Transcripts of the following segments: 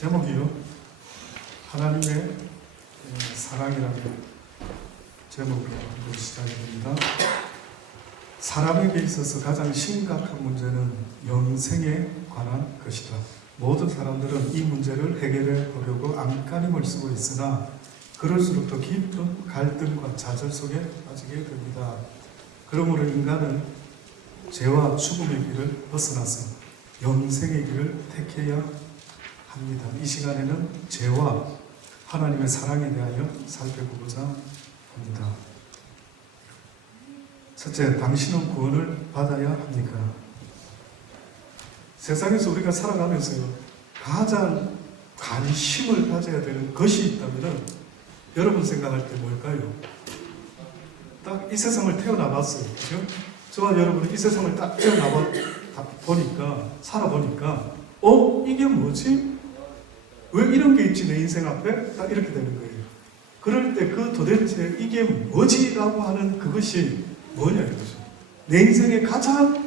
제목이요. 하나님의 사랑이라는 제목으로 시작이 됩니다. 사람에게 있어서 가장 심각한 문제는 영생에 관한 것이다. 모든 사람들은 이 문제를 해결해 보려고 안간힘을 쓰고 있으나 그럴수록 더 깊은 갈등과 좌절 속에 빠지게 됩니다. 그러므로 인간은 죄와 죽음의 길을 벗어나서 영생의 길을 택해야 합니다. 이 시간에는 죄와 하나님의 사랑에 대하여 살펴보고자 합니다. 첫째, 당신은 구원을 받아야 합니까? 세상에서 우리가 살아가면서요, 가장 관심을 가져야 되는 것이 있다면 여러분 생각할 때 뭘까요? 딱 이 세상을 태어나봤어요. 그죠? 저와 여러분은 이 세상을 딱 태어나보니까, 살아보니까, 이게 뭐지? 왜 이런 게 있지, 내 인생 앞에? 딱 이렇게 되는 거예요. 그럴 때 그 도대체 이게 뭐지? 라고 하는 그것이 뭐냐, 이거죠. 내 인생에 가장,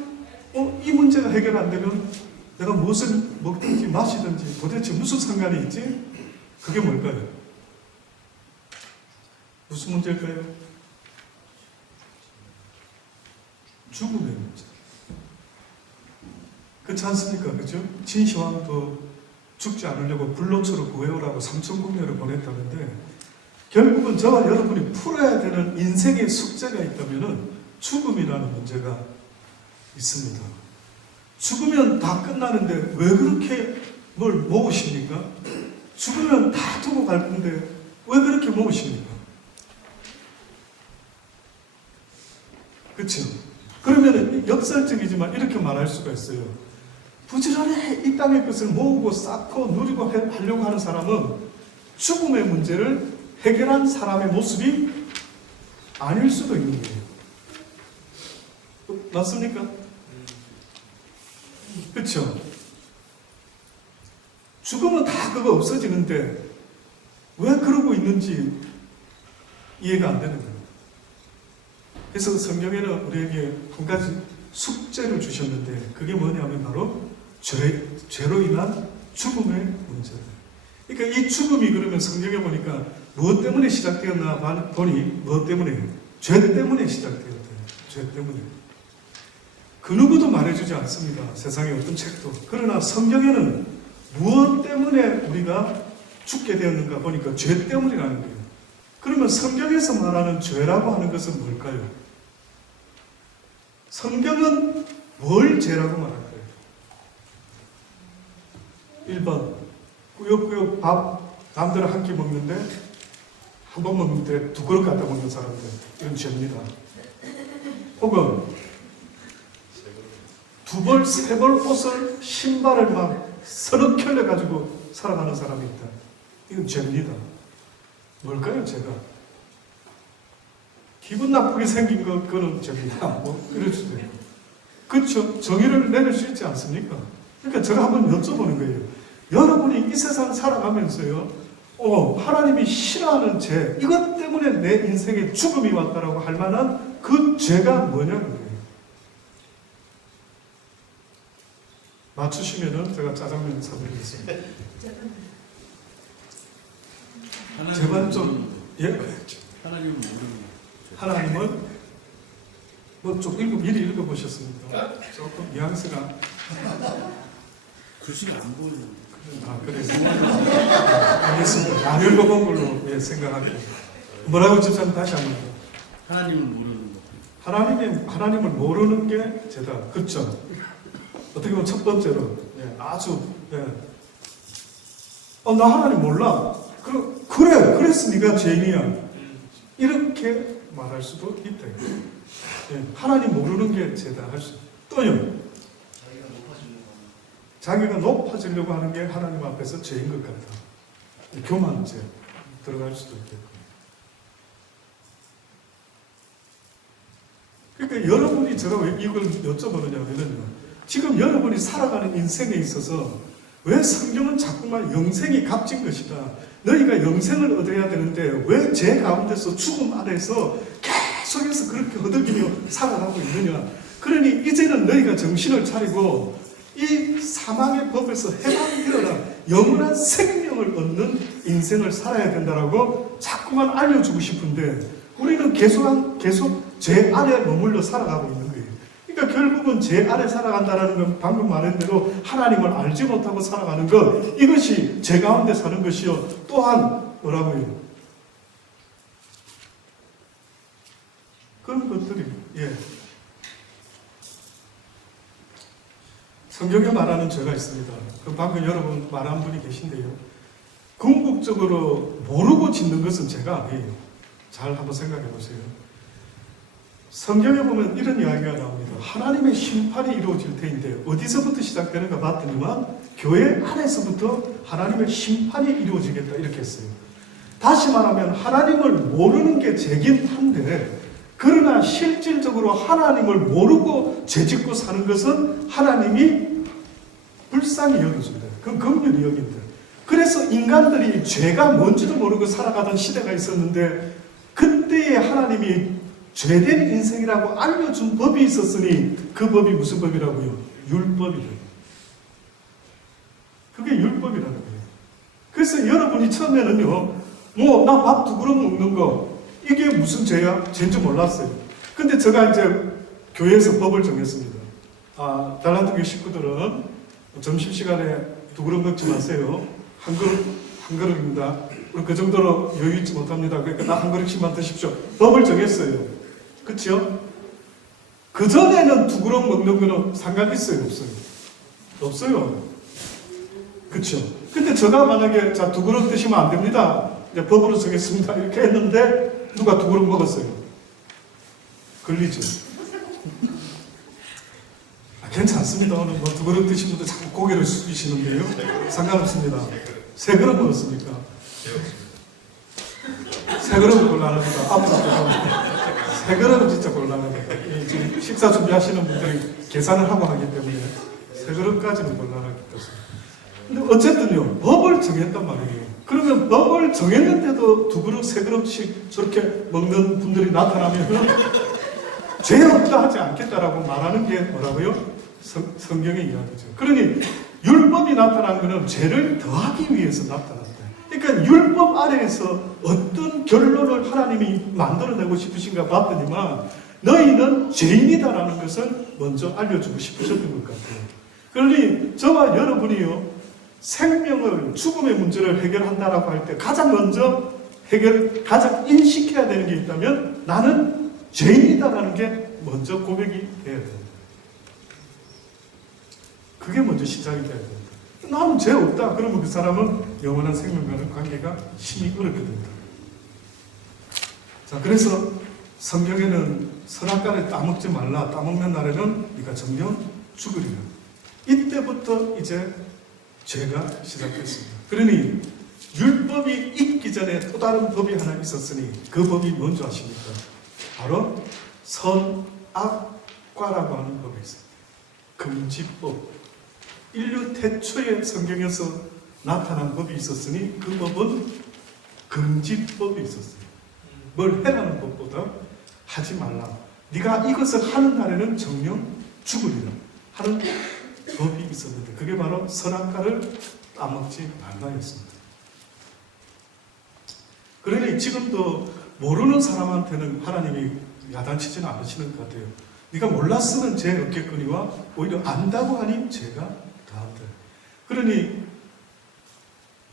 이 문제가 해결 안 되면 내가 무엇을 먹든지 마시든지 도대체 무슨 상관이 있지? 그게 뭘까요? 무슨 문제일까요? 죽음의 문제. 그렇지 않습니까? 그죠? 진시황도 죽지 않으려고 불로초로 구해오라고 삼천궁녀를 보냈다는데, 결국은 저와 여러분이 풀어야 되는 인생의 숙제가 있다면 죽음이라는 문제가 있습니다. 죽으면 다 끝나는데 왜 그렇게 뭘 모으십니까? 죽으면 다 두고 갈 건데 왜 그렇게 모으십니까? 그렇죠? 그러면 역설적이지만 이렇게 말할 수가 있어요. 부지런히 이 땅의 것을 모으고 쌓고 누리고 하려고 하는 사람은 죽음의 문제를 해결한 사람의 모습이 아닐 수도 있는 거예요. 맞습니까? 그렇죠? 죽으면 다 그거 없어지는데 왜 그러고 있는지 이해가 안 되는 거예요. 그래서 성경에는 우리에게 한 가지 숙제를 주셨는데 그게 뭐냐면 바로 죄로 인한 죽음의 문제다. 그러니까 이 죽음이 그러면 성경에 보니까 무엇 때문에 시작되었나 보니 무엇 때문에? 죄 때문에 시작되었대요. 죄 때문에. 그 누구도 말해주지 않습니다. 세상의 어떤 책도. 그러나 성경에는 무엇 때문에 우리가 죽게 되었는가 보니까 죄 때문이라는 거예요. 그러면 성경에서 말하는 죄라고 하는 것은 뭘까요? 성경은 뭘 죄라고 말할까요? 1번, 꾸역꾸역 밥 남들 한 끼 먹는데 한 번 먹는데 두 그릇 갖다 먹는 사람들, 이건 죄입니다. 혹은 두 벌, 세 벌 옷을, 신발을 막 서너 켤레 가지고 살아가는 사람이 있다. 이건 죄입니다. 뭘까요, 죄가? 기분 나쁘게 생긴 거, 그거는 죄입니다. 뭐, 이럴 수도 있고. 그렇죠? 정의를 내릴 수 있지 않습니까? 그러니까 제가 한번 여쭤보는 거예요. 여러분이 이 세상 살아가면서요, 하나님이 싫어하는 죄, 이것 때문에 내 인생에 죽음이 왔다라고 할 만한 그 죄가 뭐냐는 거예요. 맞추시면은 제가 짜장면 사드리겠습니다. 제발 좀, 예? 하나님은 모르는 하나님은 뭐 좀 미리 읽어보셨습니까? 조금 뉘앙스가 글씨가 안 보이는데. 그래요. 알겠습니다. 안 읽어본 걸로 생각합니다. 뭐라고 집사님 다시 한번. 하나님은 모르는 것. 하나님을 모르는 게 죄다. 그렇죠. 어떻게 보면 첫 번째로 아주 나 하나님 몰라. 그래. 그래서 네가 죄인이야. 이렇게 말할 수도 있다. 하나님 모르는 게 죄다 할 수. 또요. 자기가 높아지려고 하는 게 하나님 앞에서 죄인 것 같다. 교만죄 들어갈 수도 있겠고. 그러니까 여러분이 제가 왜 이걸 여쭤보느냐면요, 지금 여러분이 살아가는 인생에 있어서 왜 성경은 자꾸만 영생이 값진 것이다, 너희가 영생을 얻어야 되는데 왜 죄 가운데서 죽음 아래서 계속해서 그렇게 허덕이며 살아가고 있느냐. 그러니 이제는 너희가 정신을 차리고 이 사망의 법에서 해방되어라 영원한 생명을 얻는 인생을 살아야 된다라고 자꾸만 알려주고 싶은데 우리는 계속 죄 아래 머물러 살아가고 있는 거예요. 그러니까 결국은 죄 아래 살아간다는 건 방금 말한 대로 하나님을 알지 못하고 살아가는 것, 이것이 죄 가운데 사는 것이요. 또한 뭐라고요? 그런 것들이 성경에 말하는 죄가 있습니다. 그 방금 여러분 말한 분이 계신데요. 궁극적으로 모르고 짓는 것은 죄가 아니에요. 잘 한번 생각해 보세요. 성경에 보면 이런 이야기가 나옵니다. 하나님의 심판이 이루어질 테인데 어디서부터 시작되는가 봤더니만 교회 안에서부터 하나님의 심판이 이루어지겠다 이렇게 했어요. 다시 말하면 하나님을 모르는 게 죄긴 한데 그러나 실질적으로 하나님을 모르고 죄짓고 사는 것은 하나님이 불쌍히 여겨준다. 그건 긍휼히 여긴다. 그래서 인간들이 죄가 뭔지도 모르고 살아가던 시대가 있었는데 그때에 하나님이 죄된 인생이라고 알려준 법이 있었으니 그 법이 무슨 법이라고요? 율법이래요. 그게 율법이라는 거예요. 그래서 여러분이 처음에는요, 뭐 나 밥 2그릇 먹는 거 이게 무슨 죄야? 죄인 줄 몰랐어요. 근데 제가 이제 교회에서 법을 정했습니다. 달란트 교회 식구들은 점심시간에 2그릇 먹지 마세요. 한 그릇입니다. 우리 그 정도로 여유 있지 못합니다. 그러니까 나 1그릇씩만 드십시오. 법을 정했어요. 그렇죠? 그 전에는 2그릇 먹는 거는 상관 있어요? 없어요? 없어요. 그렇죠? 근데 제가 만약에 자 2그릇 드시면 안 됩니다. 이제 법으로 정했습니다. 이렇게 했는데 누가 2그릇 먹었어요? 걸리죠? 괜찮습니다. 오늘 뭐 2그릇 드신 분도 자꾸 고개를 숙이시는데요. 상관없습니다. 3그릇 먹었습니까? 3그릇은 곤란합니다. 앞으로 3그릇은 진짜 곤란합니다. 지금 식사 준비하시는 분들이 계산을 하고 하기 때문에 3그릇까지는 곤란할 것 같습니다. 근데 어쨌든요, 법을 정했단 말이에요. 그러면 법을 정했는데도 2그릇, 3그릇씩 저렇게 먹는 분들이 나타나면 죄 없다 하지 않겠다라고 말하는 게 뭐라고요? 성경의 이야기죠. 그러니 율법이 나타난 것은 죄를 더하기 위해서 나타났다. 그러니까 율법 아래에서 어떤 결론을 하나님이 만들어내고 싶으신가 봤더니만 너희는 죄인이다라는 것을 먼저 알려주고 싶으셨던 것 같아요. 그러니 저와 여러분이요, 생명을, 죽음의 문제를 해결한다라고 할 때 가장 먼저 가장 인식해야 되는 게 있다면 나는 죄인이다라는 게 먼저 고백이 돼야 된다. 그게 먼저 시작이 돼야 된다. 나는 죄 없다. 그러면 그 사람은 영원한 생명과는 관계가 심히 어렵게 됩니다. 자, 그래서 성경에는 선악과를 따먹지 말라. 따먹는 날에는 네가 정녕 죽으리라. 이때부터 이제 죄가 시작됐습니다. 그러니 율법이 있기 전에 또 다른 법이 하나 있었으니 그 법이 뭔지 아십니까? 바로 선악과라고 하는 법이 있습니다. 금지법. 인류 태초의 성경에서 나타난 법이 있었으니 그 법은 금지법이 있었어요. 뭘 해라는 법보다 하지 말라. 네가 이것을 하는 날에는 정녕 죽으리라 하는 법이 있었는데 그게 바로 선악과를 따먹지 말라였습니다. 그러니 지금도 모르는 사람한테는 하나님이 야단치지는 않으시는 것 같아요. 네가 몰랐으면 죄 없겠거니와 오히려 안다고 하니 죄가 더한다. 그러니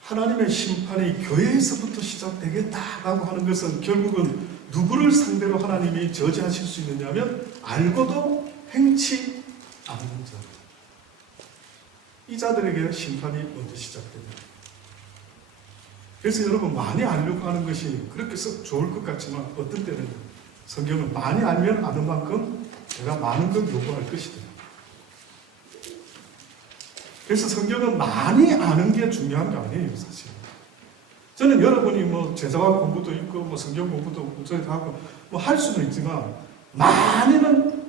하나님의 심판이 교회에서부터 시작되겠다라고 하는 것은 결국은 누구를 상대로 하나님이 저지하실 수 있느냐면 알고도 행치 않는 자. 이 자들에게 심판이 먼저 시작됩니다. 그래서 여러분 많이 알려고 하는 것이 그렇게 썩 좋을 것 같지만 어떤 때는 성경은 많이 알면 아는 만큼 내가 많은 걸 요구할 것이다. 그래서 성경은 많이 아는 게 중요한 게 아니에요, 사실. 저는 여러분이 뭐 제자화 공부도 있고 뭐 성경 공부도 저희도 하고 뭐 할 수도 있지만 많이는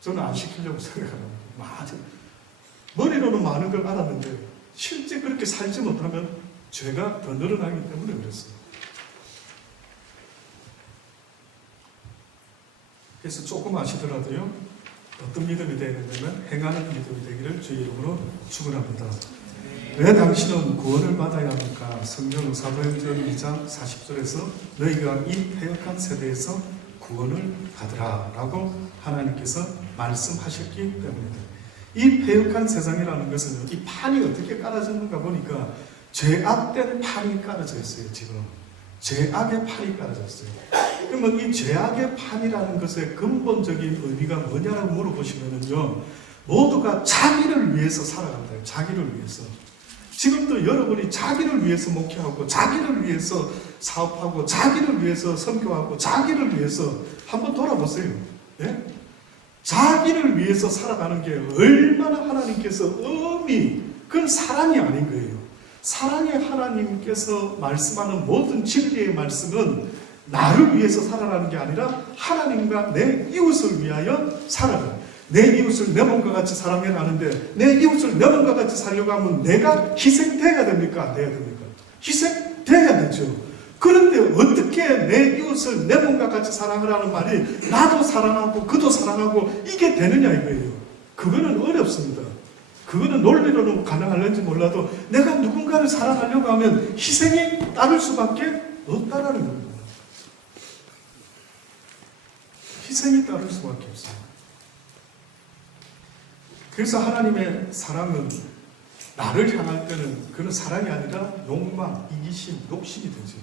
저는 안 시키려고 생각합니다. 많이. 머리로는 많은 걸 알았는데 실제 그렇게 살지 못하면 죄가 더 늘어나기 때문에 그랬어요. 그래서 조금 아시더라도요, 어떤 믿음이 되어야 되냐면 행하는 믿음이 되기를 주의 이름으로 축원합니다. 왜 당신은 구원을 받아야 합니까? 성경 사도행전 2장 40절에서 너희가 이 패역한 세대에서 구원을 받으라 라고 하나님께서 말씀하셨기 때문입니다. 이 패역한 세상이라는 것은 이 판이 어떻게 깔아졌는가 보니까 죄악된 판이 깔아져 있어요. 지금 죄악의 판이 깔아졌어요. 그러면 이 죄악의 판이라는 것의 근본적인 의미가 뭐냐라고 물어보시면요, 모두가 자기를 위해서 살아간다. 자기를 위해서. 지금도 여러분이 자기를 위해서 목회하고 자기를 위해서 사업하고 자기를 위해서 선교하고 자기를 위해서 한번 돌아보세요. 예? 자기를 위해서 살아가는 게 얼마나 하나님께서 그건 사랑이 아닌 거예요. 사랑의 하나님께서 말씀하는 모든 진리의 말씀은 나를 위해서 살아가는 게 아니라 하나님과 내 이웃을 위하여 살아가는, 내 이웃을 내 몸과 같이 사랑해야 하는데 내 이웃을 내 몸과 같이 살려고 하면 내가 희생돼야 됩니까? 안 돼야 됩니까? 희생돼야 되죠. 그런데 어떻게 내 이웃을 내 몸과 같이 사랑하라는 말이 나도 사랑하고 그도 사랑하고 이게 되느냐 이거예요. 그거는 어렵습니다. 그거는 논리로는 가능할는지 몰라도 내가 누군가를 사랑하려고 하면 희생이 따를 수밖에 없다라는 겁니다. 희생이 따를 수밖에 없어요. 그래서 하나님의 사랑은 나를 향할 때는 그는 사랑이 아니라 욕망, 이기심, 욕심이 되지.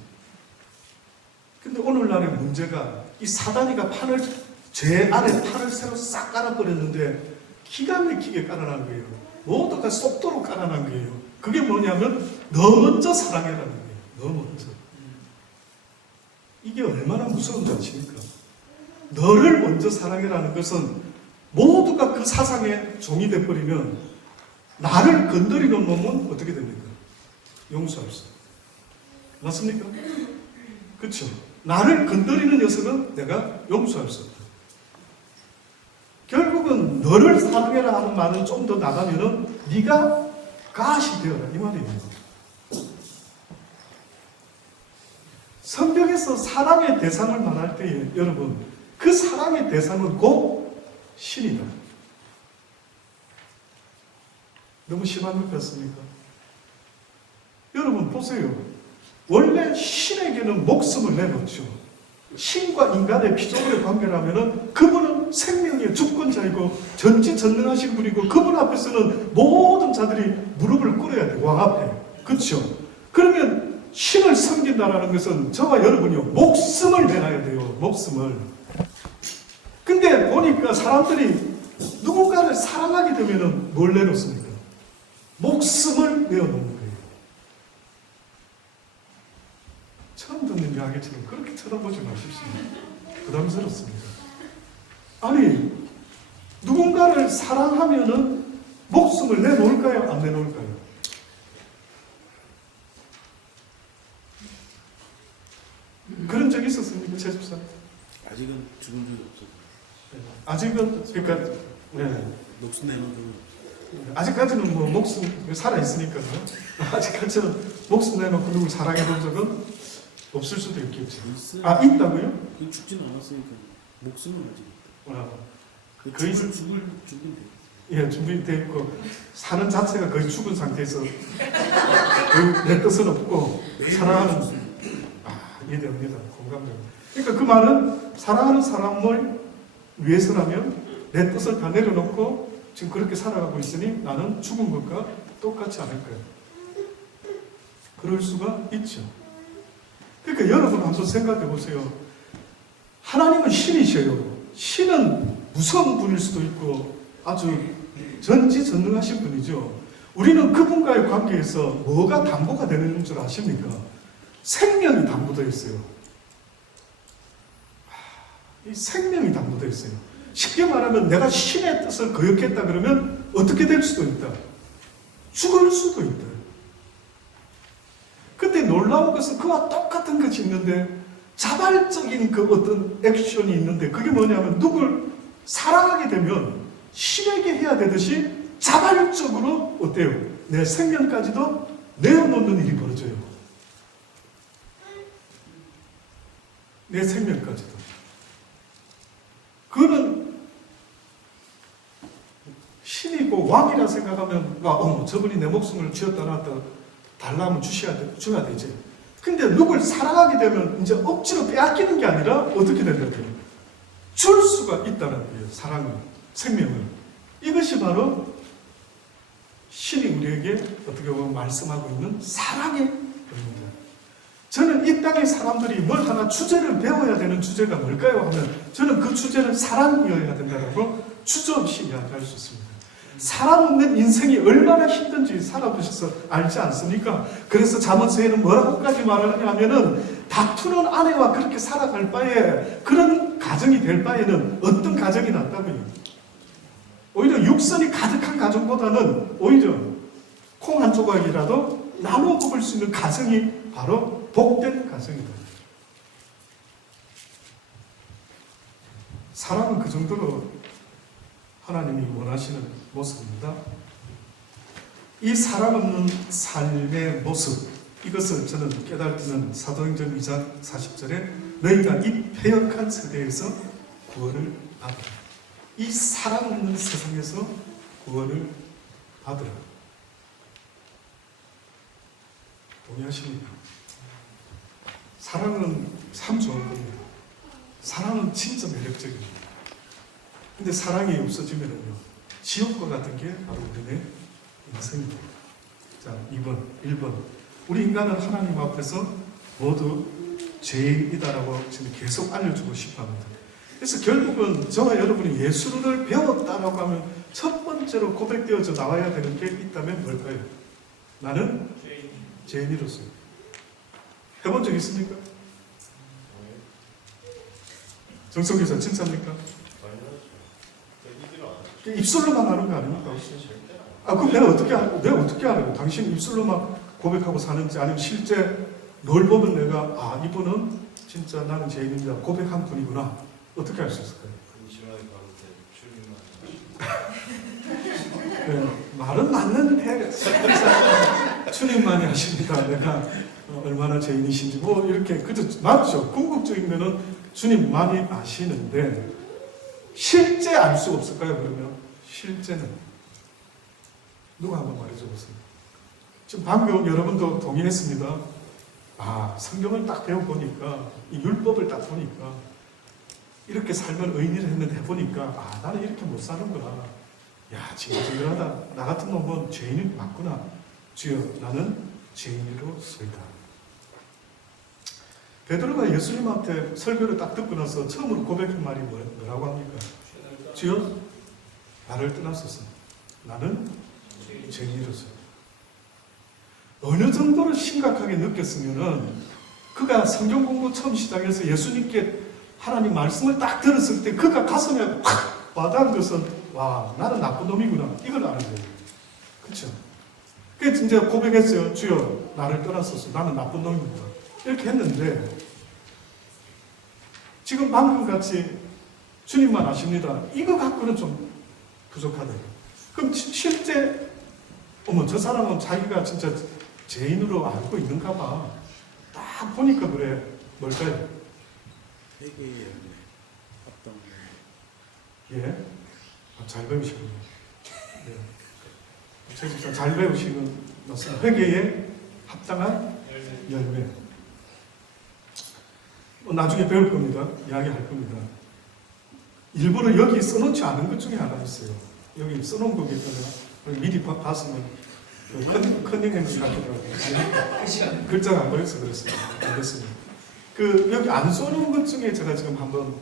근데 오늘날의 문제가 이 사단이가 죄 안에 판을 새로 싹 깔아버렸는데 기가 막히게 깔아난 거예요. 모두가 속도로 깔아난 거예요. 그게 뭐냐면 너 먼저 사랑해라는 거예요. 너 먼저. 이게 얼마나 무서운 줄 아십니까? 너를 먼저 사랑해라는 것은 모두가 그 사상에 종이 돼버리면 나를 건드리는 놈은 어떻게 됩니까? 용서할 수 없어요. 맞습니까? 그렇죠? 나를 건드리는 녀석은 내가 용서할 수 없다. 결국은 너를 사랑해라 하는 말은 좀 더 나가면은 네가 가시 되어라 이 말이에요. 성경에서 사랑의 대상을 말할 때에 여러분 그 사랑의 대상은 곧 신이다. 너무 심한 것 같습니까? 여러분 보세요. 원래 신에게는 목숨을 내놓죠. 신과 인간의 피조물의 관계라면은 그분은 생명의 주권자이고 전지전능하신 분이고 그분 앞에서는 모든 자들이 무릎을 꿇어야 돼. 왕 앞에. 그렇죠? 그러면 신을 섬긴다라는 것은 저와 여러분이요 목숨을 내놔야 돼요. 목숨을. 근데 보니까 사람들이 누군가를 사랑하게 되면은 뭘 내놓습니까? 목숨을 내어놓는 거예요. 처음 듣는 이야기처럼 그렇게 쳐다보지 마십시오. 부담스럽습니다. 아니, 누군가를 사랑하면은 목숨을 내놓을까요? 안 내놓을까요? 그런 적이 있었습니까? 최 집사님? 아직은 죽은 적이 없어요. 아직은, 그러니까, 네. 목숨 내놓은 적은 아직까지는 뭐 목숨 살아있으니까요. 아직까지는 목숨 내놓고 누굴 사랑해 본 적은 없을 수도 있겠죠. 있어요. 아, 있다고요? 죽지는 않았으니까 목숨은 아직 있다. 와, 거의 죽은 돼. 예, 준비되어 있고 사는 자체가 거의 죽은 상태에서 거의 내 뜻은 없고 사랑하는 이해됩니다. 공감됩니다. 그러니까 그 말은 사랑하는 사람을 위해서라면 내 뜻을 다 내려놓고 지금 그렇게 살아가고 있으니 나는 죽은 것과 똑같지 않을 거예요. 그럴 수가 있죠. 그러니까 여러분 한번 생각해 보세요. 하나님은 신이셔요. 신은 무서운 분일 수도 있고 아주 전지전능하신 분이죠. 우리는 그분과의 관계에서 뭐가 담보가 되는 줄 아십니까? 생명이 담보되어 있어요. 이 생명이 담보되어 있어요. 쉽게 말하면 내가 신의 뜻을 거역했다 그러면 어떻게 될 수도 있다. 죽을 수도 있다. 근데 놀라운 것은 그와 똑같은 것이 있는데 자발적인 그 어떤 액션이 있는데 그게 뭐냐면 누굴 사랑하게 되면 신에게 해야 되듯이 자발적으로 어때요? 내 생명까지도 내어놓는 일이 벌어져요. 내 생명까지도. 그거는 그리고 왕이라 생각하면 저분이 내 목숨을 쥐었다 놨다 달라면 줘야 되지. 근데 누굴 사랑하게 되면 이제 억지로 빼앗기는 게 아니라 어떻게 된다고요? 줄 수가 있다는 거예요. 사랑을, 생명을. 이것이 바로 신이 우리에게 어떻게 보면 말씀하고 있는 사랑의 겁니다. 저는 이 땅의 사람들이 뭘 하나 주제를 배워야 되는 주제가 뭘까요? 하면 저는 그 주제는 사랑이어야 된다고 주저없이 이야기할 수 있습니다. 사랑 없는 인생이 얼마나 힘든지 살아보셔서 알지 않습니까? 그래서 잠언서에는 뭐라고까지 말하느냐 하면은 다투는 아내와 그렇게 살아갈 바에 그런 가정이 될 바에는 어떤 가정이 낫다고요? 오히려 육선이 가득한 가정보다는 오히려 콩 한 조각이라도 나눠 먹을 수 있는 가정이 바로 복된 가정이다. 사랑은 그 정도로 하나님이 원하시는 모습입니다. 이 사랑 없는 삶의 모습, 이것을 저는 깨달으면 사도행전 2장 40절에 너희가 이 패역한 세대에서 구원을 받으라. 이 사랑 없는 세상에서 구원을 받으라. 동의하십니까? 사랑은 참 좋은 겁니다. 사랑은 진짜 매력적입니다. 근데 사랑이 없어지면요, 지옥과 같은 게 바로 우리의 인생입니다. 자, 1번. 우리 인간은 하나님 앞에서 모두 죄인이다라고 지금 계속 알려주고 싶어 합니다. 그래서 결국은 저와 여러분이 예수를 배웠다라고 하면 첫 번째로 고백되어져 나와야 되는 게 있다면 뭘까요? 나는 죄인으로서. 해본 적 있습니까? 정성기사 진짜입니까? 입술로만 하는 거 아닙니까? 그럼 내가 어떻게 알아요? 당신 입술로만 고백하고 사는지 아니면 실제 널 보면 내가 이분은 진짜 나는 죄인입니다 고백한 분이구나. 어떻게 알 수 있을까요? 네, 말은 맞는데 주님만이 하십니다. 내가 얼마나 죄인이신지 이렇게 그저 맞죠. 궁극적인 면은 주님만이 아시는데 실제 알 수 없을까요? 그러면 실제는 누가 한번 말해줘 보세요. 지금 방금 여러분도 동의했습니다. 성경을 딱 배워보니까 이 율법을 딱 보니까 이렇게 살면 의인을 했는데 해보니까 나는 이렇게 못 사는구나. 야, 징글징글하다. 나 같은 놈은 죄인이 맞구나. 주여, 나는 죄인으로 서이다. 베드로가 예수님한테 설교를 딱 듣고 나서 처음으로 고백한 말이 뭐라고 합니까? 주여, 나를 떠나소서. 나는 죄인으로서. 어느 정도로 심각하게 느꼈으면은 그가 성경 공부 처음 시작해서 예수님께 하나님 말씀을 딱 들었을 때 그가 가슴에 확 와닿은 것은 나는 나쁜 놈이구나. 이걸 아는 거예요. 그렇죠? 그래서 이제 고백했어요. 주여, 나를 떠나소서. 나는 나쁜 놈입니다. 이렇게 했는데 지금 방금 같이 주님만 아십니다. 이거 갖고는 좀 부족하다. 그럼 실제 저 사람은 자기가 진짜 죄인으로 알고 있는가 봐. 딱 보니까 그래. 뭘까요? 회개의 열매, 합당. 예. 잘 배우시군요. 네. 최집사 잘 배우시는 맞습니다. 회개에 합당한 열매. 나중에 배울 겁니다. 이야기할 겁니다. 일부러 여기 써놓지 않은 것 중에 하나 있어요. 여기 써놓은 거기 때문에 미리 봤으면 컨닝 행동 같더라고요. 글자가 안 보여서 그렇습니다. 알겠습니다. 여기 안 써놓은 것 중에 제가 지금 한번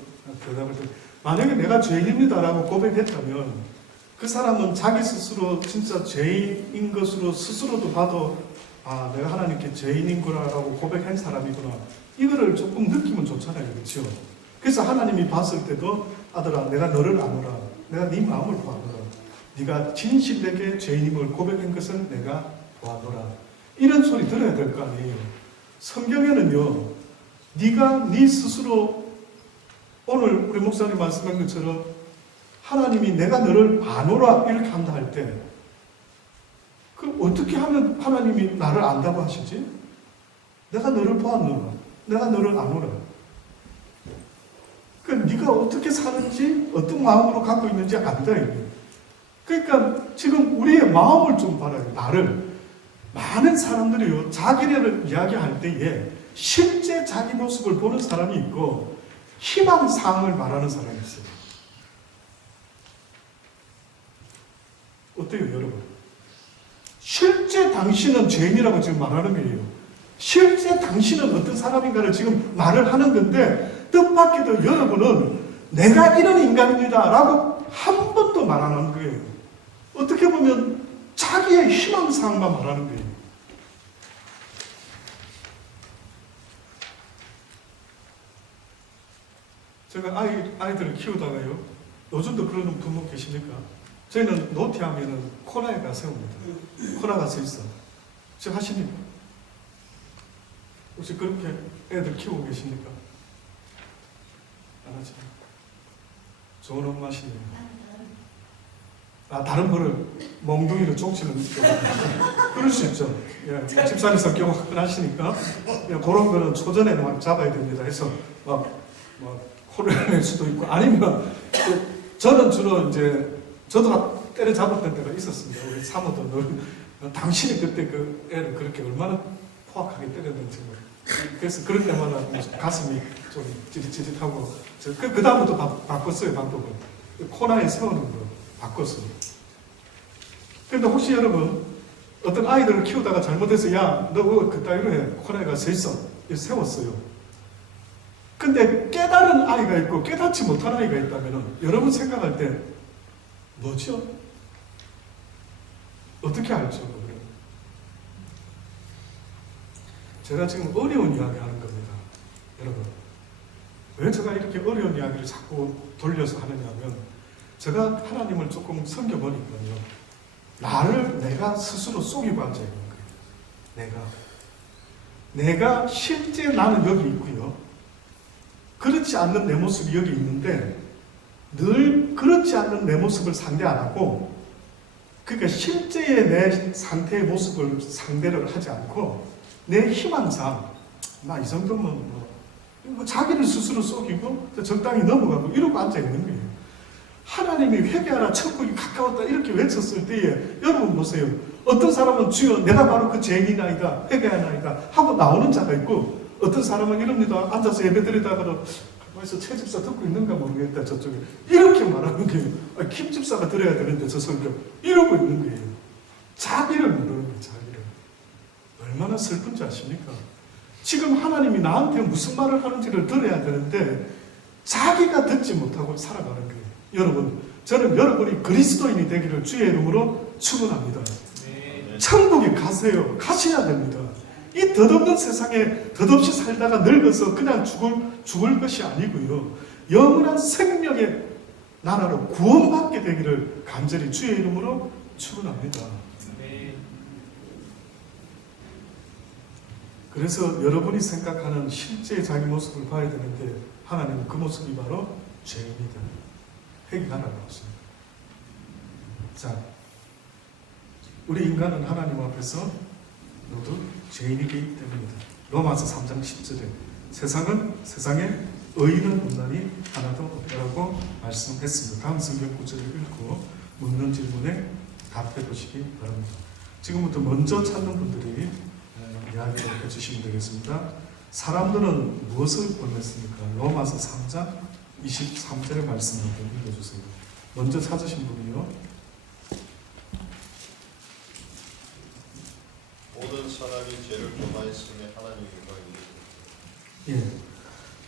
대답을 드릴게요. 만약에 내가 죄인입니다라고 고백했다면 그 사람은 자기 스스로 진짜 죄인인 것으로 스스로도 봐도 내가 하나님께 죄인인구나라고 고백한 사람이구나. 이거를 조금 느끼면 좋잖아요. 그렇죠? 그래서 하나님이 봤을 때도 아들아 내가 너를 아노라. 내가 네 마음을 보아노라. 네가 진실되게 죄인임을 고백한 것을 내가 보아노라. 이런 소리 들어야 될 거 아니에요. 성경에는요. 네가 네 스스로 오늘 우리 목사님 말씀한 것처럼 하나님이 내가 너를 아노라 이렇게 한다 할 때 어떻게 하면 하나님이 나를 안다고 하시지? 내가 너를 보았노라. 내가 너를 아노라. 네가 어떻게 사는지 어떤 마음으로 갖고 있는지 안다. 그러니까 지금 우리의 마음을 좀 봐라요. 나를. 많은 사람들이요, 자기를 이야기할 때에 실제 자기 모습을 보는 사람이 있고 희망사항을 말하는 사람이 있어요. 어때요, 여러분? 실제 당신은 죄인이라고 지금 말하는 거예요. 실제 당신은 어떤 사람인가를 지금 말을 하는 건데, 뜻밖에도 여러분은 내가 이런 인간입니다 라고 한 번도 말 안 하는 거예요. 어떻게 보면 자기의 희망사항만 말하는 거예요. 제가 아이들을 키우다가요, 요즘도 그러는 부모 계십니까? 저희는 노티하면은 코너에가 세웁니다. 코너가 서 있어. 지금 하십니까? 혹시 그렇게 애들 키우고 계십니까? 안 하죠. 좋은 엄마시네요. 다른 거를 몽둥이로 쪽지는 그럴 수 있죠. 예, 집사님 성격은 화끈하시니까 그런 거는 초전에는 막 잡아야 됩니다. 해서 막 코를 낼 수도 있고, 아니면 저는 주로 이제 저도 때려 잡았던 때가 있었습니다. 우리 사모도 당신이 그때 그 애를 그렇게 얼마나 포악하게 때렸는지 그래서 그럴 때마다 가슴이 좀 찌릿찌릿하고 그 다음부터 바꿨어요. 방법을 코너에 세우는 거 바꿨어요. 근데 혹시 여러분 어떤 아이들을 키우다가 잘못해서 야 너 왜 그따위로 해 코너에 가서 있어 세웠어요. 근데 깨달은 아이가 있고 깨닫지 못한 아이가 있다면 여러분 생각할 때 뭐죠? 어떻게 알죠? 제가 지금 어려운 이야기 하는 겁니다. 여러분, 왜 제가 이렇게 어려운 이야기를 자꾸 돌려서 하느냐면, 제가 하나님을 조금 섬겨보니까요, 나를 내가 스스로 속이고 앉아있는 거예요. 내가 실제 나는 여기 있고요, 그렇지 않는 내 모습이 여기 있는데 늘 그렇지 않는 내 모습을 상대 안 하고, 그러니까 실제의 내 상태의 모습을 상대를 하지 않고 내 희망상 나 이 정도면 뭐 자기를 스스로 속이고 적당히 넘어가고 이러고 앉아있는 거예요. 하나님이 회개하라 천국이 가까웠다 이렇게 외쳤을 때에 여러분 보세요. 어떤 사람은 주여 내가 바로 그 죄인이나이다 회개하나이다 하고 나오는 자가 있고, 어떤 사람은 이럽니다. 앉아서 예배드리다가도 가만있어 최 집사 듣고 있는가 모르겠다 저쪽에 이렇게 말하는 거예요. 김 집사가 들어야 되는데 저 성경 이러고 있는 거예요. 자기를 모르는 거예요. 자기를. 얼마나 슬픈지 아십니까? 지금 하나님이 나한테 무슨 말을 하는지를 들어야 되는데 자기가 듣지 못하고 살아가는 거예요. 여러분, 저는 여러분이 그리스도인이 되기를 주의 이름으로 축원합니다. 천국에 가세요. 가셔야 됩니다. 이 덧없는 세상에 덧없이 살다가 늙어서 그냥 죽을 것이 아니고요, 영원한 생명의 나라로 구원받게 되기를 간절히 주의 이름으로 축원합니다. 그래서 여러분이 생각하는 실제 자기 모습을 봐야 되는데 하나님은 그 모습이 바로 죄입니다. 회개하라고 하십니다. 자, 우리 인간은 하나님 앞에서 모두 죄인이기 때문입니다. 로마서 3장 10절에 세상에 의인은 없나니 하나도 없다라고 말씀했습니다. 다음 성경 구절을 읽고 묻는 질문에 답해 보시기 바랍니다. 지금부터 먼저 찾는 분들이 이야기를 해주시면 되겠습니다. 사람들은 무엇을 보냈습니까? 로마서 3장 23절의 말씀을 읽어주세요. 먼저 찾으신 분이요. 모든 사람이 죄를 범하였으며 하나님의 영광이 예,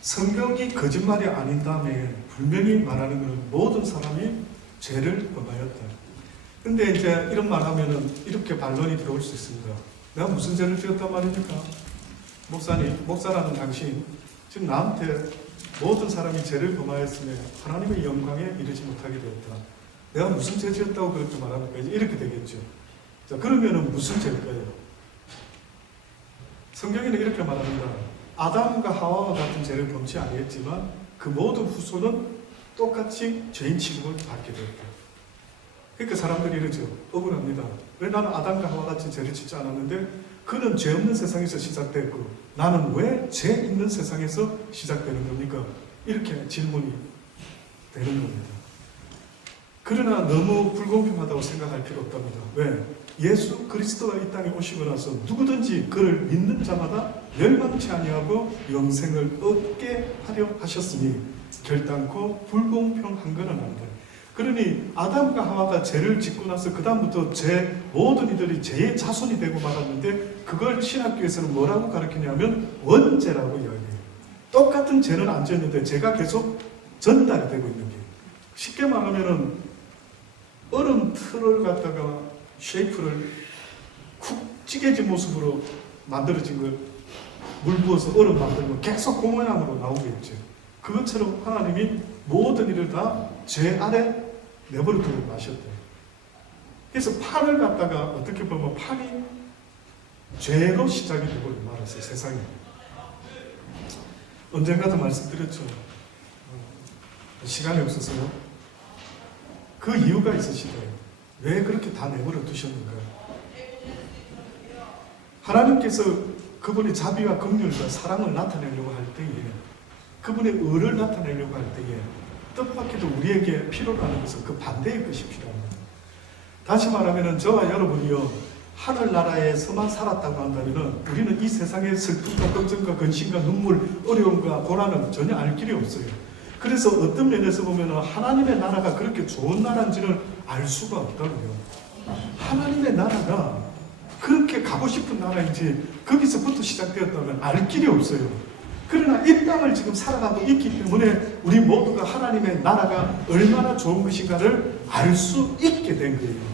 성경이 거짓말이 아닌 다음에 분명히 말하는 것은 모든 사람이 죄를 범하였다. 근데 이제 이런 말 하면은 이렇게 반론이 들어올 수 있습니다. 내가 무슨 죄를 지었단 말입니까? 목사라는 당신 지금 나한테 모든 사람이 죄를 범하였으며 하나님의 영광에 이르지 못하게 되었다. 내가 무슨 죄 지었다고 그렇게 말합니까? 이렇게 되겠죠. 자, 그러면은 무슨 죄일까요? 성경에는 이렇게 말합니다. 아담과 하와와 같은 죄를 범치 아니했지만 그 모든 후손은 똑같이 죄인 취급을 받게 되었다. 그러니까 사람들이 이러죠. 억울합니다. 왜 나는 아담과 하와 같이 죄를 짓지 않았는데 그는 죄 없는 세상에서 시작됐고 나는 왜 죄 있는 세상에서 시작되는 겁니까? 이렇게 질문이 되는 겁니다. 그러나 너무 불공평하다고 생각할 필요 없답니다. 왜? 예수 그리스도가 이 땅에 오시고 나서 누구든지 그를 믿는 자마다 멸망치 아니하고 영생을 얻게 하려 하셨으니 결단코 불공평한 것은 아니다. 그러니 아담과 하와가 죄를 짓고 나서 그 다음부터 모든 이들이 죄의 자손이 되고 말았는데 그걸 신학교에서는 뭐라고 가르치냐면 원죄라고 이야기해요. 똑같은 죄는 안 지었는데 죄가 계속 전달이 되고 있는 게. 쉽게 말하면은 얼음 틀을 갖다가 쉐이프를 쿡 찌개진 모습으로 만들어진 걸 물 부어서 얼음 만들면 계속 그 모양으로 나오겠죠. 그것처럼 하나님이 모든 일을 다 죄 아래 내버려 두고 마셨대요. 그래서 판을 갖다가 어떻게 보면 판이 죄로 시작이 되고 말았어요. 세상에. 언젠가도 말씀드렸죠. 시간이 없어서요. 그 이유가 있으시대요. 왜 그렇게 다 내버려 두셨는가? 하나님께서 그분의 자비와 긍휼과 사랑을 나타내려고 할 때에, 그분의 의를 나타내려고 할 때에 뜻밖에도 우리에게 필요로 하는 것은 그 반대의 것이 필요합니다. 다시 말하면 저와 여러분이요, 하늘나라에서만 살았다고 한다면 우리는 이 세상의 슬픔과 걱정과 근심과 눈물, 어려움과 고난은 전혀 알 길이 없어요. 그래서 어떤 면에서 보면 하나님의 나라가 그렇게 좋은 나라인지를 알 수가 없다고요. 하나님의 나라가 그렇게 가고 싶은 나라인지 거기서부터 시작되었다면 알 길이 없어요. 그러나 이 땅을 지금 살아가고 있기 때문에 우리 모두가 하나님의 나라가 얼마나 좋은 것인가를 알 수 있게 된 거예요.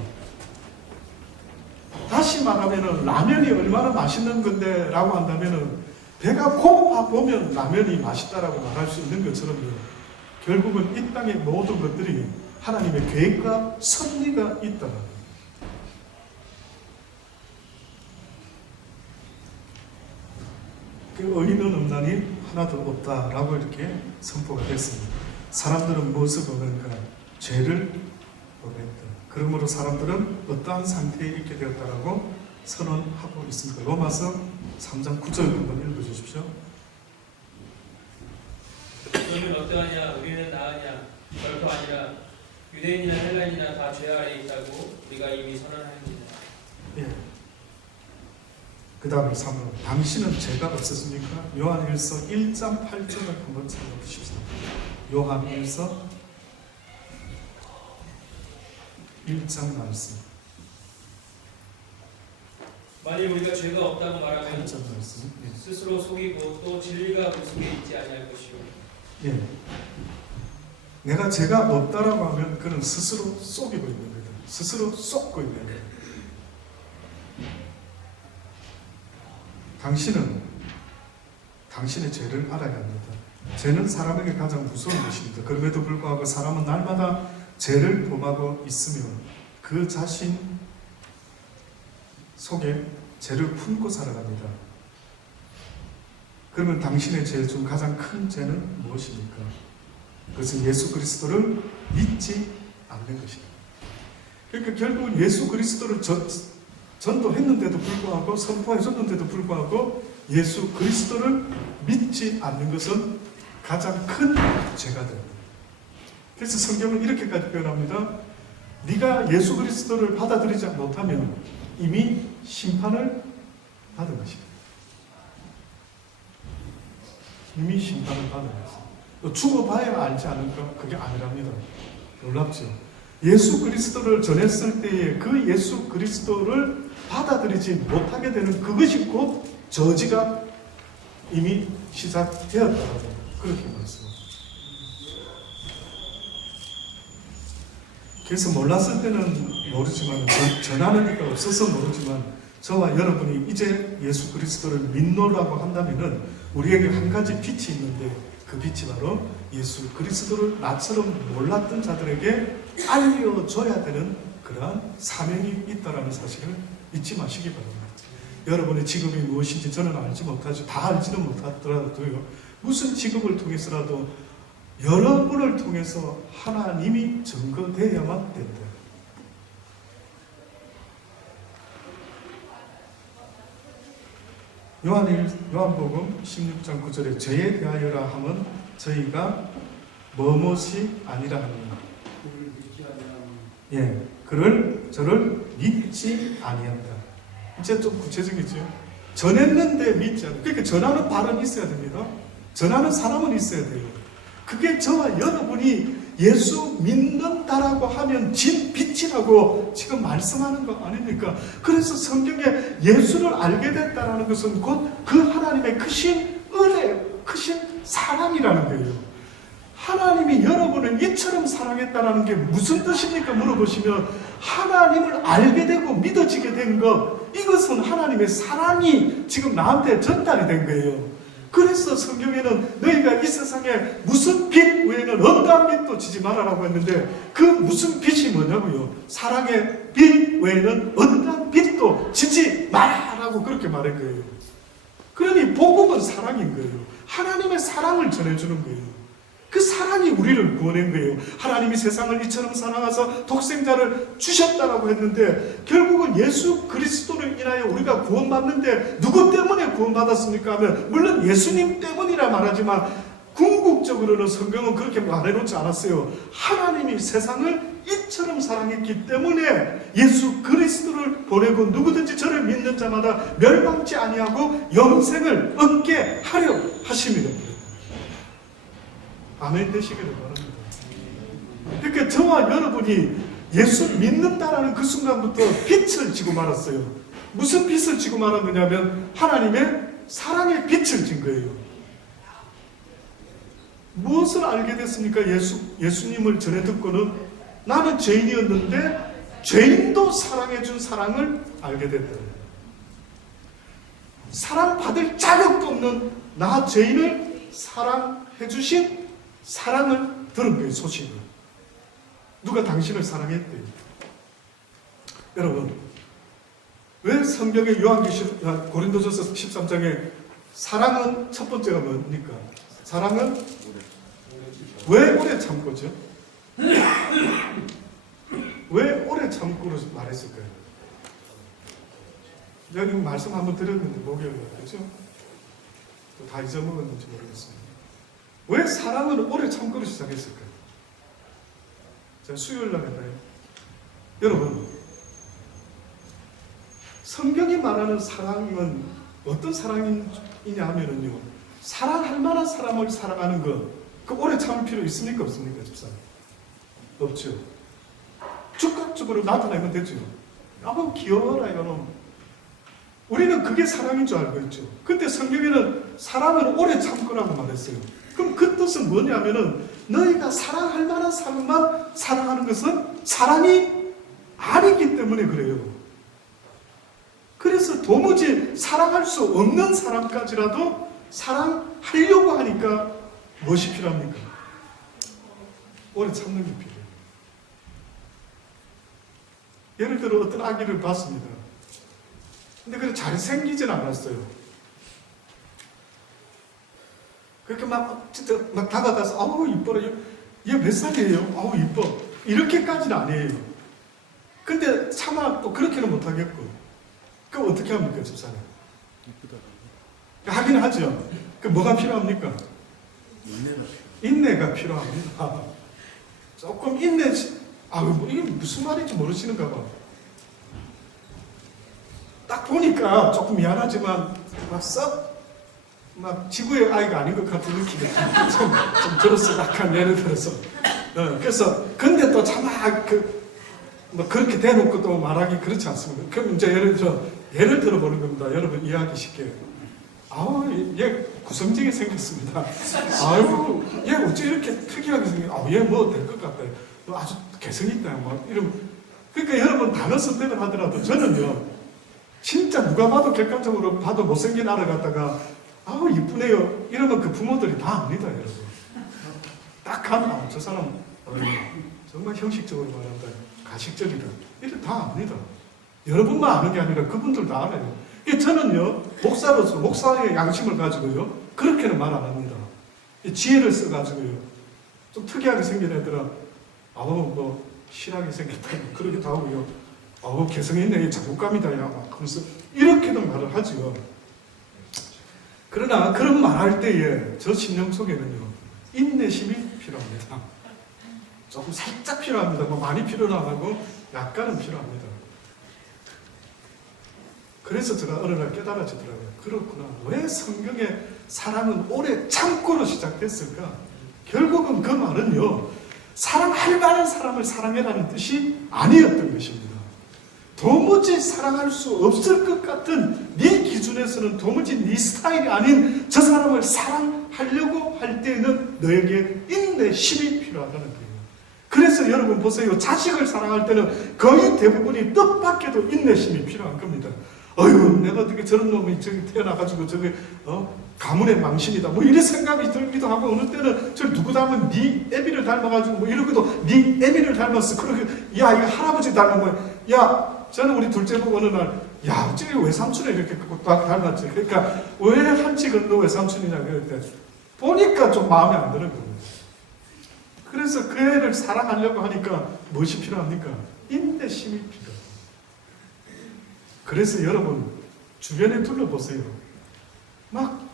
다시 말하면 라면이 얼마나 맛있는 건데 라고 한다면 배가 고파 보면 라면이 맛있다라고 말할 수 있는 것처럼요. 결국은 이 땅의 모든 것들이 하나님의 계획과 섭리가 있다. 그 의인은 없나니 하나도 없다라고 이렇게 선포가 됐습니다. 사람들은 무엇을 보는가? 죄를 보냈다. 그러므로 사람들은 어떠한 상태에 있게 되었다라고 선언하고 있습니다. 로마서 3장 9절 한번 읽어주십시오. 그러면 어떠하냐? 우리는 나으냐? 결코 아니라 유대인이나 헬라인이나 다 죄 아래 있다고 우리가 이미 선언하였느니라. 예. 그 다음에 3번. 당신은 죄가 없었습니까? 요한일서 1장 8절을 한번 찾아보십시오. 요한일서 1장 말씀. 만일 우리가 죄가 없다고 말하면 8절 말씀. 예. 스스로 속이고 또 진리가 그 속에 있지 아니할 것이요. 예. 내가 죄가 없다라고 하면 그는 스스로 속이고 있는 거다. 스스로 속고 있는 거다. 당신은 당신의 죄를 알아야 합니다. 죄는 사람에게 가장 무서운 것입니다. 그럼에도 불구하고 사람은 날마다 죄를 범하고 있으며 그 자신 속에 죄를 품고 살아갑니다. 그러면 당신의 죄 중 가장 큰 죄는 무엇입니까? 그것은 예수 그리스도를 믿지 않는 것입니다. 그러니까 결국은 예수 그리스도를 전도했는데도 불구하고 선포해줬는데도 불구하고 예수 그리스도를 믿지 않는 것은 가장 큰 죄가 됩니다. 그래서 성경은 이렇게까지 표현합니다. 네가 예수 그리스도를 받아들이지 못하면 이미 심판을 받은 것입니다. 이미 심판을 받은 것입니다. 죽어봐야 알지 않을까? 그게 아니랍니다. 놀랍죠? 예수 그리스도를 전했을 때에 그 예수 그리스도를 받아들이지 못하게 되는 그것이 곧 저지가 이미 시작되었다고 그렇게 말씀합니다. 그래서 몰랐을 때는 모르지만 전하는 이가 없어서 모르지만 저와 여러분이 이제 예수 그리스도를 믿노라고 한다면은 우리에게 한 가지 빛이 있는데 그 빛이 바로 예수 그리스도를 나처럼 몰랐던 자들에게 알려줘야 되는 그러한 사명이 있다라는 사실을 잊지 마시기 바랍니다. 여러분의 직업이 무엇인지 저는 알지 못하죠. 다 알지는 못하더라도요. 무슨 직업을 통해서라도 여러분을 통해서 하나님이 증거되어야만 된다. 요한복음 16장 9절에 죄에 대하여라 함은 저희가 뭐뭇이 아니라 하느니라. 그를 믿지 아니하면 그를 저를 믿지 아니한다. 이제 좀 구체적이죠. 전했는데 믿지 않는다. 그러니까 전하는 발언이 있어야 됩니다. 전하는 사람은 있어야 돼요. 그게 저와 여러분이 예수 믿는다라고 하면 진 빛이라고 지금 말씀하는 거 아닙니까? 그래서 성경에 예수를 알게 됐다는 것은 곧 그 하나님의 크신 은혜, 크신 사랑이라는 거예요. 하나님이 여러분을 이처럼 사랑했다는 게 무슨 뜻입니까? 물어보시면 하나님을 알게 되고 믿어지게 된 것, 이것은 하나님의 사랑이 지금 나한테 전달이 된 거예요. 그래서 성경에는 너희가 이 세상에 무슨 빛 외에는 어떠한 빛도 지지 말아라고 했는데 그 무슨 빛이 뭐냐고요? 사랑의 빛 외에는 어떠한 빛도 지지 말아라고 그렇게 말한 거예요. 그러니 복음은 사랑인 거예요. 하나님의 사랑을 전해주는 거예요. 그 사랑이 우리를 구원한 거예요. 하나님이 세상을 이처럼 사랑하사 독생자를 주셨다라고 했는데 결국은 예수 그리스도를 인하여 우리가 구원받는데 누구 때문에 구원받았습니까? 하면 물론 예수님 때문이라 말하지만 궁극적으로는 성경은 그렇게 말해놓지 않았어요. 하나님이 세상을 이처럼 사랑했기 때문에 예수 그리스도를 보내고 누구든지 저를 믿는 자마다 멸망치 아니하고 영생을 얻게 하려 하심이라. 아멘 되시기를 바랍니다. 그러니까 저와 여러분이 예수 믿는다라는 그 순간부터 빛을 지고 말았어요. 무슨 빛을 지고 말았느냐면 하나님의 사랑의 빛을 진 거예요. 무엇을 알게 됐습니까? 예수님을 전해 듣고는 나는 죄인이었는데 죄인도 사랑해준 사랑을 알게 됐다. 사랑받을 자격도 없는 나 죄인을 사랑해주신 사랑을 들은 거예요. 소식을. 누가 당신을 사랑했대요. 여러분, 왜 성경의 고린도전서 13장에 사랑은 첫 번째가 뭡니까? 사랑은 왜 오래 참고죠? 왜 오래 참고로 말했을까요? 여기 말씀 한번 드렸는데 목요일에 그렇죠? 다 잊어먹었는지 모르겠습니다. 왜 사랑을 오래 참고로 시작했을까요? 제가 수요일날 했나요? 여러분, 성경이 말하는 사랑은 어떤 사랑이냐 하면은요, 사랑할 만한 사람을 사랑하는 것, 그 오래 참을 필요 있습니까? 없습니까? 집사님? 없죠. 즉각적으로 나타나면 되죠. 아우 귀여워라 이거는. 우리는 그게 사랑인 줄 알고 있죠. 근데 성경에는 사랑을 오래 참고라고 말했어요. 그럼 그 뜻은 뭐냐면은 너희가 사랑할 만한 사람만 사랑하는 것은 사랑이 아니기 때문에 그래요. 그래서 도무지 사랑할 수 없는 사람까지라도 사랑하려고 하니까 무엇이 필요합니까? 오래 참는 게 필요해요. 예를 들어 어떤 아기를 봤습니다. 근데 그래 잘생기진 않았어요. 그렇게 진짜 다가가서 아우 이뻐라. 얘 몇 살이에요? 아우 이뻐. 이렇게까지는 아니에요. 근데 차마 또 그렇게는 못하겠고. 그럼 어떻게 합니까, 집사님? 하긴 하죠. 그 뭐가 필요합니까? 인내가 필요합니다. 조금 인내. 이게 무슨 말인지 모르시는가 봐. 딱 보니까 조금 미안하지만 막 지구의 아이가 아닌 것 같은 느낌이 좀 들었어. 약간 예를 들어서. 그래서 근데 또 차마 그렇게 대놓고 또 말하기 그렇지 않습니다. 그럼 이제 예를 들어 보는 겁니다. 여러분 이해하기 쉽게. 얘 구성지게 생겼습니다. 얘 어째 이렇게 특이하게 생겼? 얘 뭐 될 것 같다. 아주 개성 있다. 뭐 이런. 그러니까 여러분 단어 선택을 하더라도 저는요. 진짜 누가 봐도 객관적으로 봐도 못생긴 아를 갖다가 이쁘네요. 이러면 그 부모들이 다 압니다, 여러분. 딱 가면 저 사람 정말 형식적으로 말한다. 가식적이다. 이렇게 다 압니다. 여러분만 아는 게 아니라 그분들 다 알아요. 저는요, 목사로서 목사의 양심을 가지고요, 그렇게는 말 안 합니다. 지혜를 써가지고요, 좀 특이하게 생긴 애들은 뭐 실하게 생겼다 그러기도 하고요. 개성이 있네. 자국감이다. 그래서 이렇게도 말을 하죠. 그러나 그런 말할 때에 저 심령 속에는요, 인내심이 필요합니다. 조금 살짝 필요합니다. 뭐 많이 필요는 안 하고 약간은 필요합니다. 그래서 제가 어느 날 깨달아지더라고요. 그렇구나. 왜 성경에 사랑은 오래 참고로 시작됐을까? 결국은 그 말은요, 사랑할 만한 사람을 사랑해라는 뜻이 아니었던 것입니다. 도무지 사랑할 수 없을 것 같은 네 기준에서는 도무지 네 스타일이 아닌 저 사람을 사랑하려고 할 때는 너에게 인내심이 필요하다는 거예요. 그래서 여러분 보세요. 자식을 사랑할 때는 거의 대부분이 뜻밖에도 인내심이 필요한 겁니다. 어휴, 내가 어떻게 저런 놈이 저기 태어나가지고 저기 가문의 망신이다 뭐 이런 생각이 들기도 하고, 어느 때는 저 누구 닮은 네 애비를 닮아가지고 뭐 이러고도 네 애비를 닮았어. 그러게 야 이거 할아버지 닮은 거야. 야 저는 우리 둘째 보고 어느 날 야 어찌 외삼촌에 이렇게 닮았지. 그러니까 왜 한치건 너 외삼촌이냐 그럴 때 보니까 좀 마음에 안 드는 거예요. 그래서 그 애를 사랑하려고 하니까 무엇이 필요합니까? 인내심이 필요해요. 그래서 여러분 주변에 둘러보세요. 막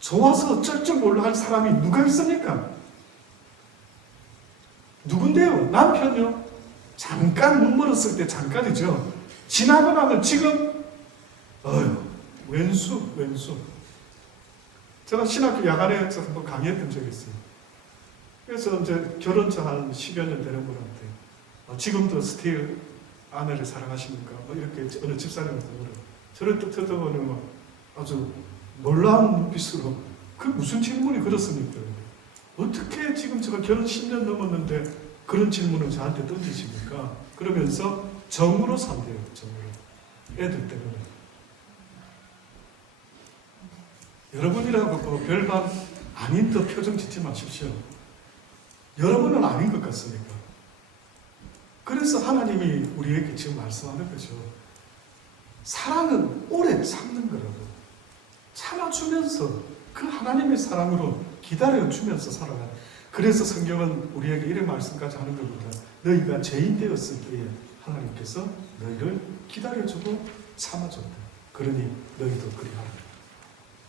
좋아서 어쩔 줄 몰라 할 사람이 누가 있습니까? 누군데요? 남편요? 잠깐 눈 멀었을 때 잠깐이죠. 지나고 나면 지금 왼수. 제가 신학교 야간에서 한번 강의했던 적이 있어요. 그래서 이제 결혼 한 10여 년 되는 분한테 지금도 스틸 아내를 사랑하십니까? 뭐 이렇게 어느 집사님한테 물어요. 저를 또 쳐다보는 아주 놀라운 눈빛으로 그 무슨 질문이 그렇습니까? 어떻게 지금 제가 결혼 10년 넘었는데 그런 질문을 저한테 던지십니까? 그러면서 정으로 산대요. 정으로. 애들 때문에. 여러분이라고 별반 아닌 듯 표정 짓지 마십시오. 여러분은 아닌 것 같습니까? 그래서 하나님이 우리에게 지금 말씀하는 거죠. 사랑은 오래 참는 거라고. 참아주면서 그 하나님의 사랑으로 기다려주면서 살아가는. 그래서 성경은 우리에게 이런 말씀까지 하는 겁니다. 너희가 죄인 되었을 때에 하나님께서 너희를 기다려주고 참아줬다. 그러니 너희도 그리하라.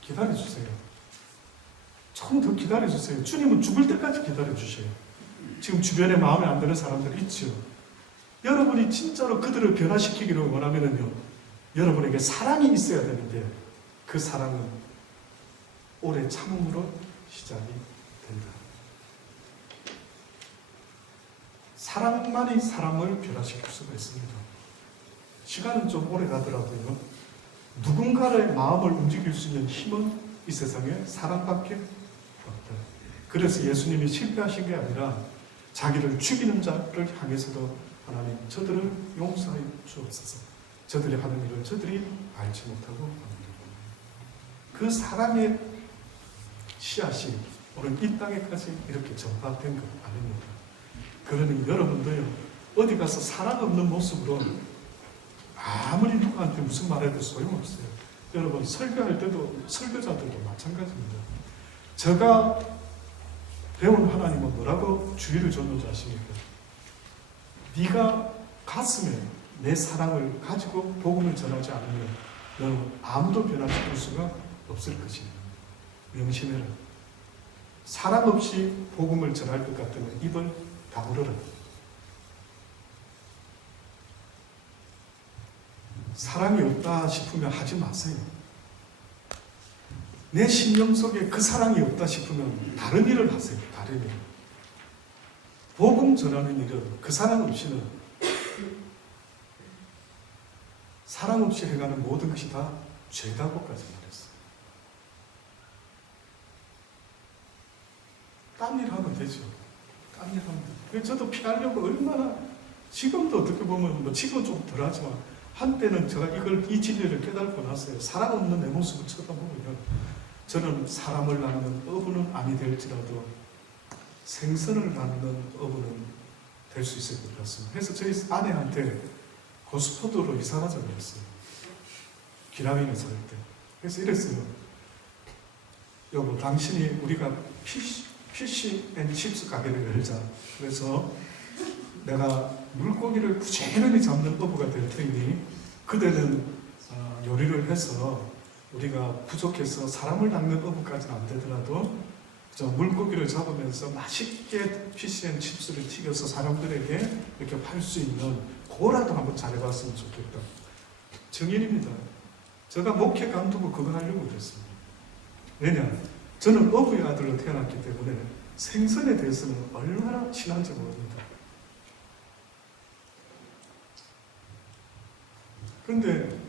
기다려주세요. 조금 더 기다려주세요. 주님은 죽을 때까지 기다려주셔요. 지금 주변에 마음에 안 드는 사람들 있죠. 여러분이 진짜로 그들을 변화시키기를 원하면요, 여러분에게 사랑이 있어야 되는데 그 사랑은 오래 참음으로 시작이 된다. 사랑만이 사람을 변화시킬 수가 있습니다. 시간은 좀 오래 가더라도요, 누군가의 마음을 움직일 수 있는 힘은 이 세상에 사랑밖에 없다. 그래서 예수님이 실패하신 게 아니라 자기를 죽이는 자를 향해서도 하나님 저들을 용서하여 주옵소서. 저들이 하는 일을 저들이 알지 못하고 합니다. 그 사랑의 씨앗이 오늘 이 땅에까지 이렇게 전파된 것 아닙니다. 그러니 여러분도요, 어디 가서 사랑 없는 모습으로 아무리 누구한테 무슨 말해도 소용없어요. 여러분 설교할 때도 설교자들도 마찬가지입니다. 제가 배운 하나님은 뭐라고 주의를 줬는지 아십니까? 네가 가슴에 내 사랑을 가지고 복음을 전하지 않으면 너는 아무도 변화시킬 수가 없을 것이다. 명심해라. 사랑 없이 복음을 전할 것 같으면 입을 다물어라. 사랑이 없다 싶으면 하지 마세요. 내 심령 속에 그 사랑이 없다 싶으면 다른 일을 하세요. 다른 일. 복음 전하는 일은 그 사랑 없이는, 사랑 없이 해가는 모든 것이 다 죄다고까지 말했어요. 딴 일 하면 되죠. 딴 일 하면 돼요. 저도 피하려고 얼마나, 지금도 어떻게 보면 뭐 지금은 좀 덜하지만 한때는 제가 이 진리를 깨달고 났어요. 사랑 없는 내 모습을 쳐다보면요, 저는 사람을 낳는 어부는 아니 될지라도 생선을 낳는 어부는 될 수 있을 것 같습니다. 그래서 저희 아내한테 고스포도로 이사 가자고 했어요. 기라미에 살 때. 그래서 이랬어요. 여보, 당신이 우리가 피시앤칩스 가게를 열자. 그래서 내가 물고기를 부지런히 잡는 어부가 될 테니 그대는 요리를 해서 우리가 부족해서 사람을 낚는 어부까지는 안 되더라도 저 물고기를 잡으면서 맛있게 피시앤칩스를 튀겨서 사람들에게 이렇게 팔 수 있는 그거라도 한번 잘해봤으면 좋겠다. 정인입니다. 제가 목회 감독을 그거 하려고 그랬습니다. 왜냐? 저는 어부의 아들로 태어났기 때문에 생선에 대해서는 얼마나 친한지 모릅니다. 그런데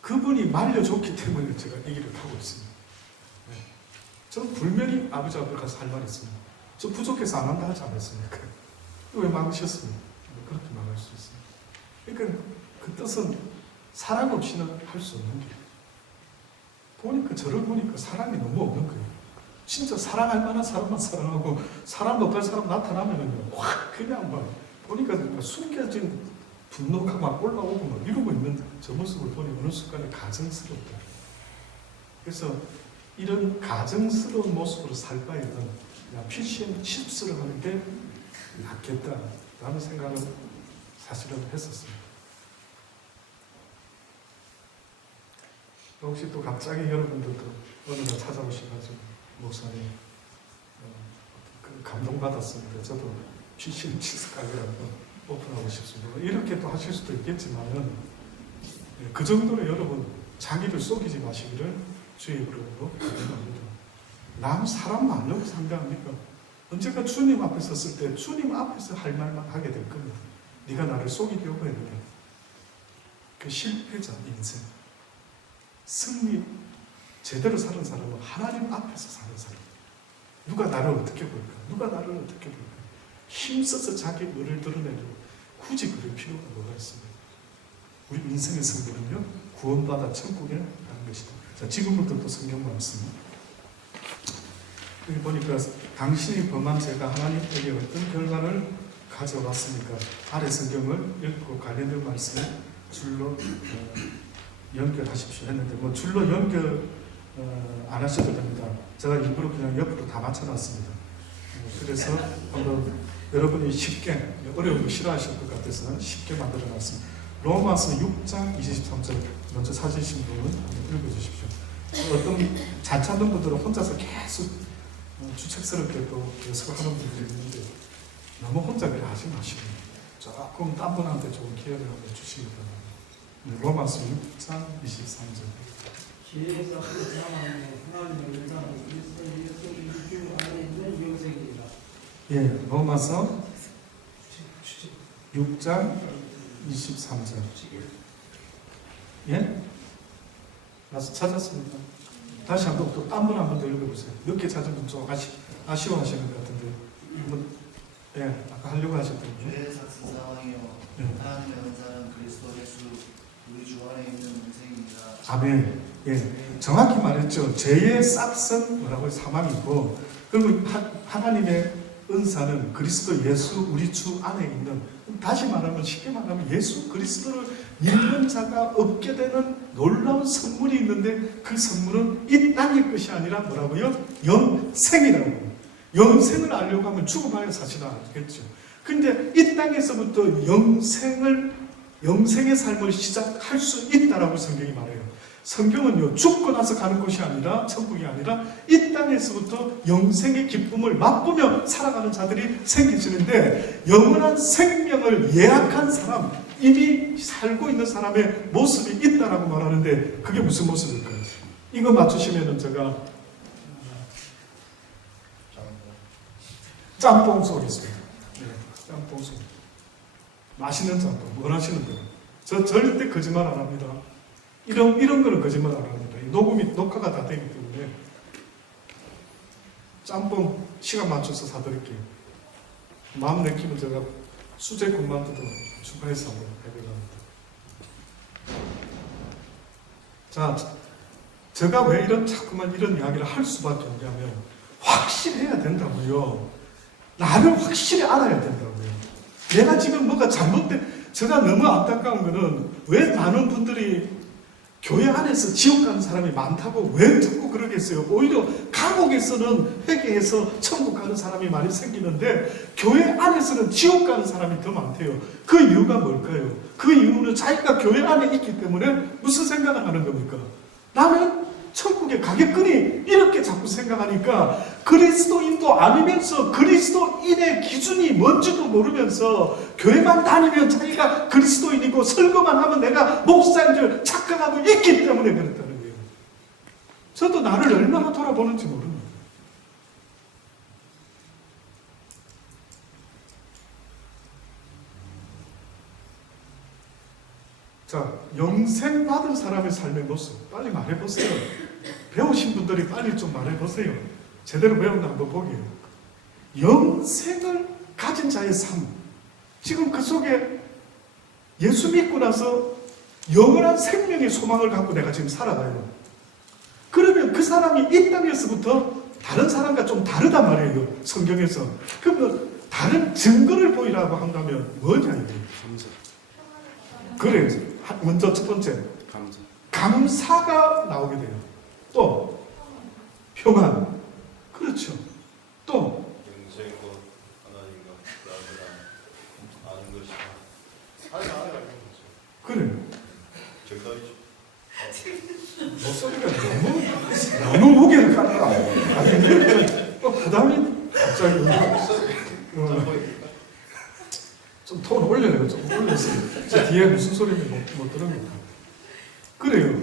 그분이 말려줬기 때문에 제가 이 길을 가고 있습니다. 네. 저는 분명히 아버지 앞에 가서 할 말이 있습니다. 저 부족해서 안 한다 하지 않았습니까? 왜 막으셨습니까? 그렇게 막을 수 있습니다. 그러니까 그 뜻은 사랑 없이는 할 수 없는 거예요. 보니까 저를 보니까 사랑이 너무 없는 거예요. 진짜 사랑할 만한 사람만 사랑하고 사람 못할 사람 나타나면은 확 그냥 막 보니까 숨겨진 분노가 막 올라오고 막 이러고 있는 저 모습을 보니 어느 순간에 가증스럽다. 그래서 이런 가증스러운 모습으로 살 바에는 그냥 피시앤칩스를 하는 게 낫겠다라는 생각을 사실은 했었습니다. 혹시 또 갑자기 여러분들도 어느 날 찾아오셔가지고 목사님 감동받았습니다. 저도 피시앤칩스 가게라고 오픈하고 싶습니다. 이렇게 또 하실 수도 있겠지만은 그 정도로 여러분 자기를 속이지 마시기를 주의 이름으로 부탁합니다. 남 사람 말로 상대합니까? 언젠가 주님 앞에 섰을 때 주님 앞에서 할 말만 하게 될 겁니다. 네가 나를 속이려고 했느냐? 그 실패자 인생. 승리 제대로 사는 사람은 하나님 앞에서 사는 사람. 누가 나를 어떻게 볼까? 누가 나를 어떻게 볼까? 힘써서 자기 의를 드러내려고 굳이 그럴 필요가 뭐가 있습니까? 우리 인생의 승부는요, 구원받아 천국에 가는 것이다. 자, 지금부터 또 성경 말씀. 여기 보니까 당신이 범한 죄가 하나님에게 어떤 결과를 가져왔습니까? 아래 성경을 읽고 관련된 말씀에 줄로 연결하십시오 했는데 뭐 줄로 연결 안 하셔도 됩니다. 제가 일부러 그냥 옆으로 다 맞춰놨습니다. 그래서 한번 여러분이 쉽게 어려운 거 싫어하실 것 같아서 쉽게 만들어놨습니다. 로마서 6장 23절 먼저 찾으신 분은 한번 읽어주십시오. 어떤 잘 찾는 분들은 혼자서 계속 주책스럽게 또 해석하는 분들이 있는데 너무 혼자 그래 하지 마시고 조금 딴 분한테 조금 기회를 한번 주시기 바랍니다. 로마서 6장 23절. 지혜에서 하나님의 은사는 그리스도 예수 주 안에 있는 영생이라. 예, 로마서 6장 23절. 예? 나서 찾았습니다. 다시 한번 또 딴 분 한 번 더 읽어보세요. 늦게 찾은 분 좀 아쉬워하시는 것 같은데. 한번, 예, 아까 하려고 하셨더니. 죄의 삭슨 상황이요 하나님의 은사는 그리스도 예수 우리 주 안에 있는 영생입니다. 아멘. 예, 정확히 말했죠. 죄의 싹은 뭐라고요? 사망이고, 그리고 하나님의 은사는 그리스도 예수 우리 주 안에 있는, 다시 말하면 쉽게 말하면 예수 그리스도를 믿는 자가 얻게 되는 놀라운 선물이 있는데 그 선물은 이 땅의 것이 아니라 뭐라고요? 영생이라고. 영생을 알려고 하면 죽어봐야 사실 알겠죠. 근데 이 땅에서부터 영생의 삶을 시작할 수 있다라고 성경이 말해요. 성경은요, 죽고 나서 가는 곳이 아니라, 천국이 아니라 이 땅에서부터 영생의 기쁨을 맛보며 살아가는 자들이 생기시는데, 영원한 생명을 예약한 사람, 이미 살고 있는 사람의 모습이 있다라고 말하는데, 그게 무슨 모습일까요? 이거 맞추시면은 제가 짬뽕 쏘겠습니다. 네, 짬뽕 쏘. 맛있는 짬뽕, 뭘 하시는 거예요? 저 절대 거짓말 안 합니다. 이런 거는 거짓말 안 합니다. 녹화가 다 되기 때문에 짬뽕 시간 맞춰서 사드릴게요. 마음 내키면 제가 수제 군만두도 추가해서 한번 해보려 합니다. 자, 제가 왜 자꾸만 이런 이야기를 할 수밖에 없냐면 확실해야 된다고요. 나를 확실히 알아야 된다고요. 내가 지금 뭐가 잘못된, 제가 너무 안타까운 거는 왜 많은 분들이 교회 안에서 지옥 가는 사람이 많다고 왜 자꾸 그러겠어요? 오히려 감옥에서는 회개해서 천국 가는 사람이 많이 생기는데 교회 안에서는 지옥 가는 사람이 더 많대요. 그 이유가 뭘까요? 그 이유는 자기가 교회 안에 있기 때문에 무슨 생각을 하는 겁니까? 나는 천국에 가겠거니 이렇게 자꾸 생각하니까 그리스도인도 아니면서 그리스도인의 기준이 뭔지도 모르면서 교회만 다니면 자기가 그리스도인이고 설교만 하면 내가 목사인 줄 착각하고 있기 때문에 그렇다는 거예요. 저도 나를 얼마나 돌아보는지 모릅니다. 자, 영생 받은 사람의 삶의 모습 빨리 말해보세요. 배우신 분들이 빨리 좀 말해보세요. 제대로 배웠나 한번 보게요. 영생을 가진 자의 삶. 지금 그 속에 예수 믿고 나서 영원한 생명의 소망을 갖고 내가 지금 살아가요. 그러면 그 사람이 이 땅에서부터 다른 사람과 좀 다르단 말이에요. 성경에서. 그러면 다른 증거를 보이라고 한다면 뭐냐 이거예요. 감사. 그래. 먼저 첫 번째 감사. 감사가 나오게 돼요. 또 평안. 그렇죠. 또 영생 곧 하나님과 나를 아는 것이다. 아니 알아요. 그래. 정답이죠. 목소리가 너무 무게를 갖다. 아니 이렇게 부담이 갑자기 좀 톤 올려요. 좀 올렸어요. 제 뒤에 무슨 소리인지 못 들었습니다. 그래요.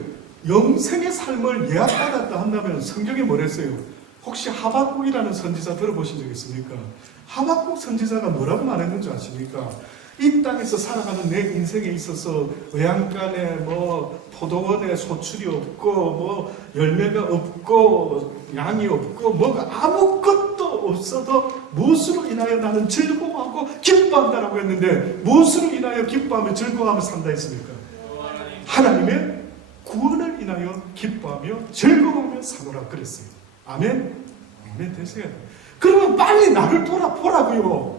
영생의 삶을 예약받았다 한다면 성경에 뭐랬어요? 혹시 하박국이라는 선지자 들어보신 적 있습니까? 하박국 선지자가 뭐라고 말했는지 아십니까? 이 땅에서 살아가는 내 인생에 있어서 외양간에 뭐 포도원에 소출이 없고 뭐 열매가 없고 양이 없고 뭐가 아무것도 없어도 무엇으로 인하여 나는 즐거워하고 기뻐한다라고 했는데 무엇으로 인하여 기뻐하며 즐거워하며 산다 했습니까? 하나님의 구원을 인하여 기뻐하며 즐거워하며 사노라 그랬어요. 아멘? 아멘 되세요. 그러면 빨리 나를 돌아보라고요.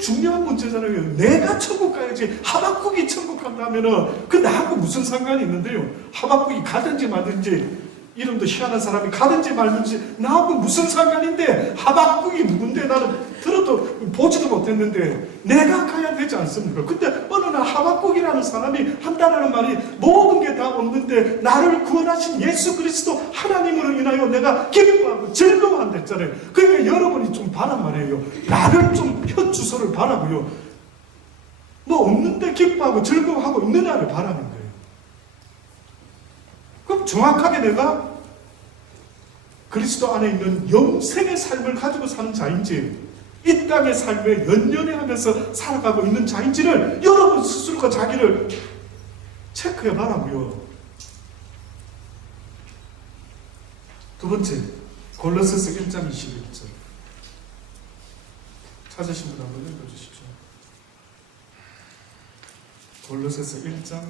중요한 문제잖아요. 내가 천국 가야지. 하박국이 천국 간다면은 그 나하고 무슨 상관이 있는데요. 하박국이 가든지 말든지 이름도 희한한 사람이 가든지 말든지 나하고 무슨 상관인데 하박국이 누군데 나는 들어도 보지도 못했는데 내가 가야 되지 않습니까? 근데 어느 날 하박국이라는 사람이 한다라는 말이 모든 게 다 없는데 나를 구원하신 예수 그리스도 하나님으로 인하여 내가 기뻐하고 즐거워한다 했잖아요. 그러니까 여러분이 좀 봐란 말이에요. 나를 좀 현주소를 바라고요. 뭐 없는데 기뻐하고 즐거워하고 있느냐를 바라는 거예요. 그럼 정확하게 내가 그리스도 안에 있는 영생의 삶을 가지고 사는 자인지 이 땅의 삶에 연연해하면서 살아가고 있는 자인지를 여러분 스스로가 자기를 체크해 봐라고요. 두 번째, 골로새서 1장 21절 찾으신 분 한번 읽어주시죠. 골로새서 1장.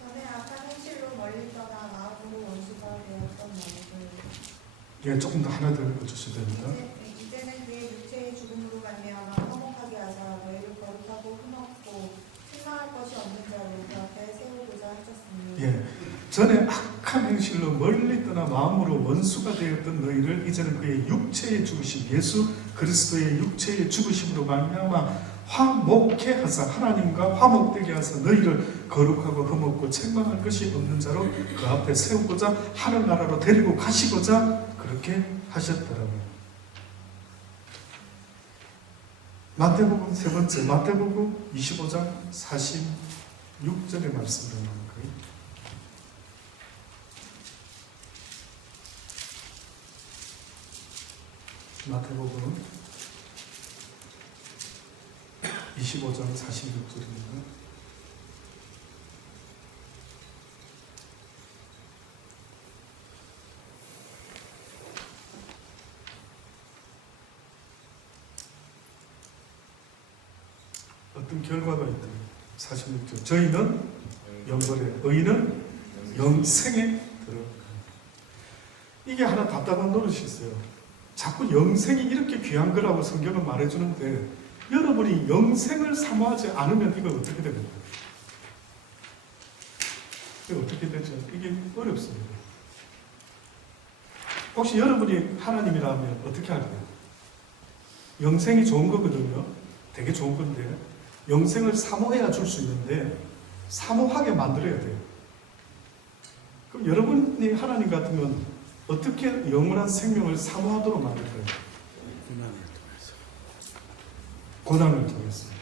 전에 악한 행실로 멀리 떠나 마음으로 원수가 되었던 너희들 예, 조금 더 하나 더 읽어주셔야 됩니다. 이제는 그의 육체의 죽음으로 말미암아 화목하게 하사 너희를 거룩하고 흠없고 실망할 것이 없는 자로 그 앞에 세우고자 하셨으니 예, 전에 악한 행실로 멀리 떠나 마음으로 원수가 되었던 너희를 이제는 그의 육체에 죽으신 예수 그리스도의 육체의 죽으심으로 말미암아 화목케 하사 하나님과 화목되게 하사 너희를 거룩하고 흠없고 책망할 것이 없는 자로 그 앞에 세우고자 하늘나라로 데리고 가시고자 그렇게 하셨더라고요. 마태복음 세 번째, 마태복음 25장 46절의 말씀을 보는 거예요. 마태복음 25장 46절입니다. 어떤 결과가 있다. 46절. 저희는 영벌에, 의인은 영생에 들어갑니다. 이게 하나 답답한 노릇이 있어요. 자꾸 영생이 이렇게 귀한 거라고 성경은 말해주는데 여러분이 영생을 사모하지 않으면 이거 어떻게 됩니까? 이게 어떻게 되죠? 이게 어렵습니다. 혹시 여러분이 하나님이라면 어떻게 할까요? 영생이 좋은 거거든요. 되게 좋은 건데 영생을 사모해야 줄 수 있는데 사모하게 만들어야 돼요. 그럼 여러분이 하나님 같으면 어떻게 영원한 생명을 사모하도록 만들까요? 고난을 통해서. 고난을 통해서.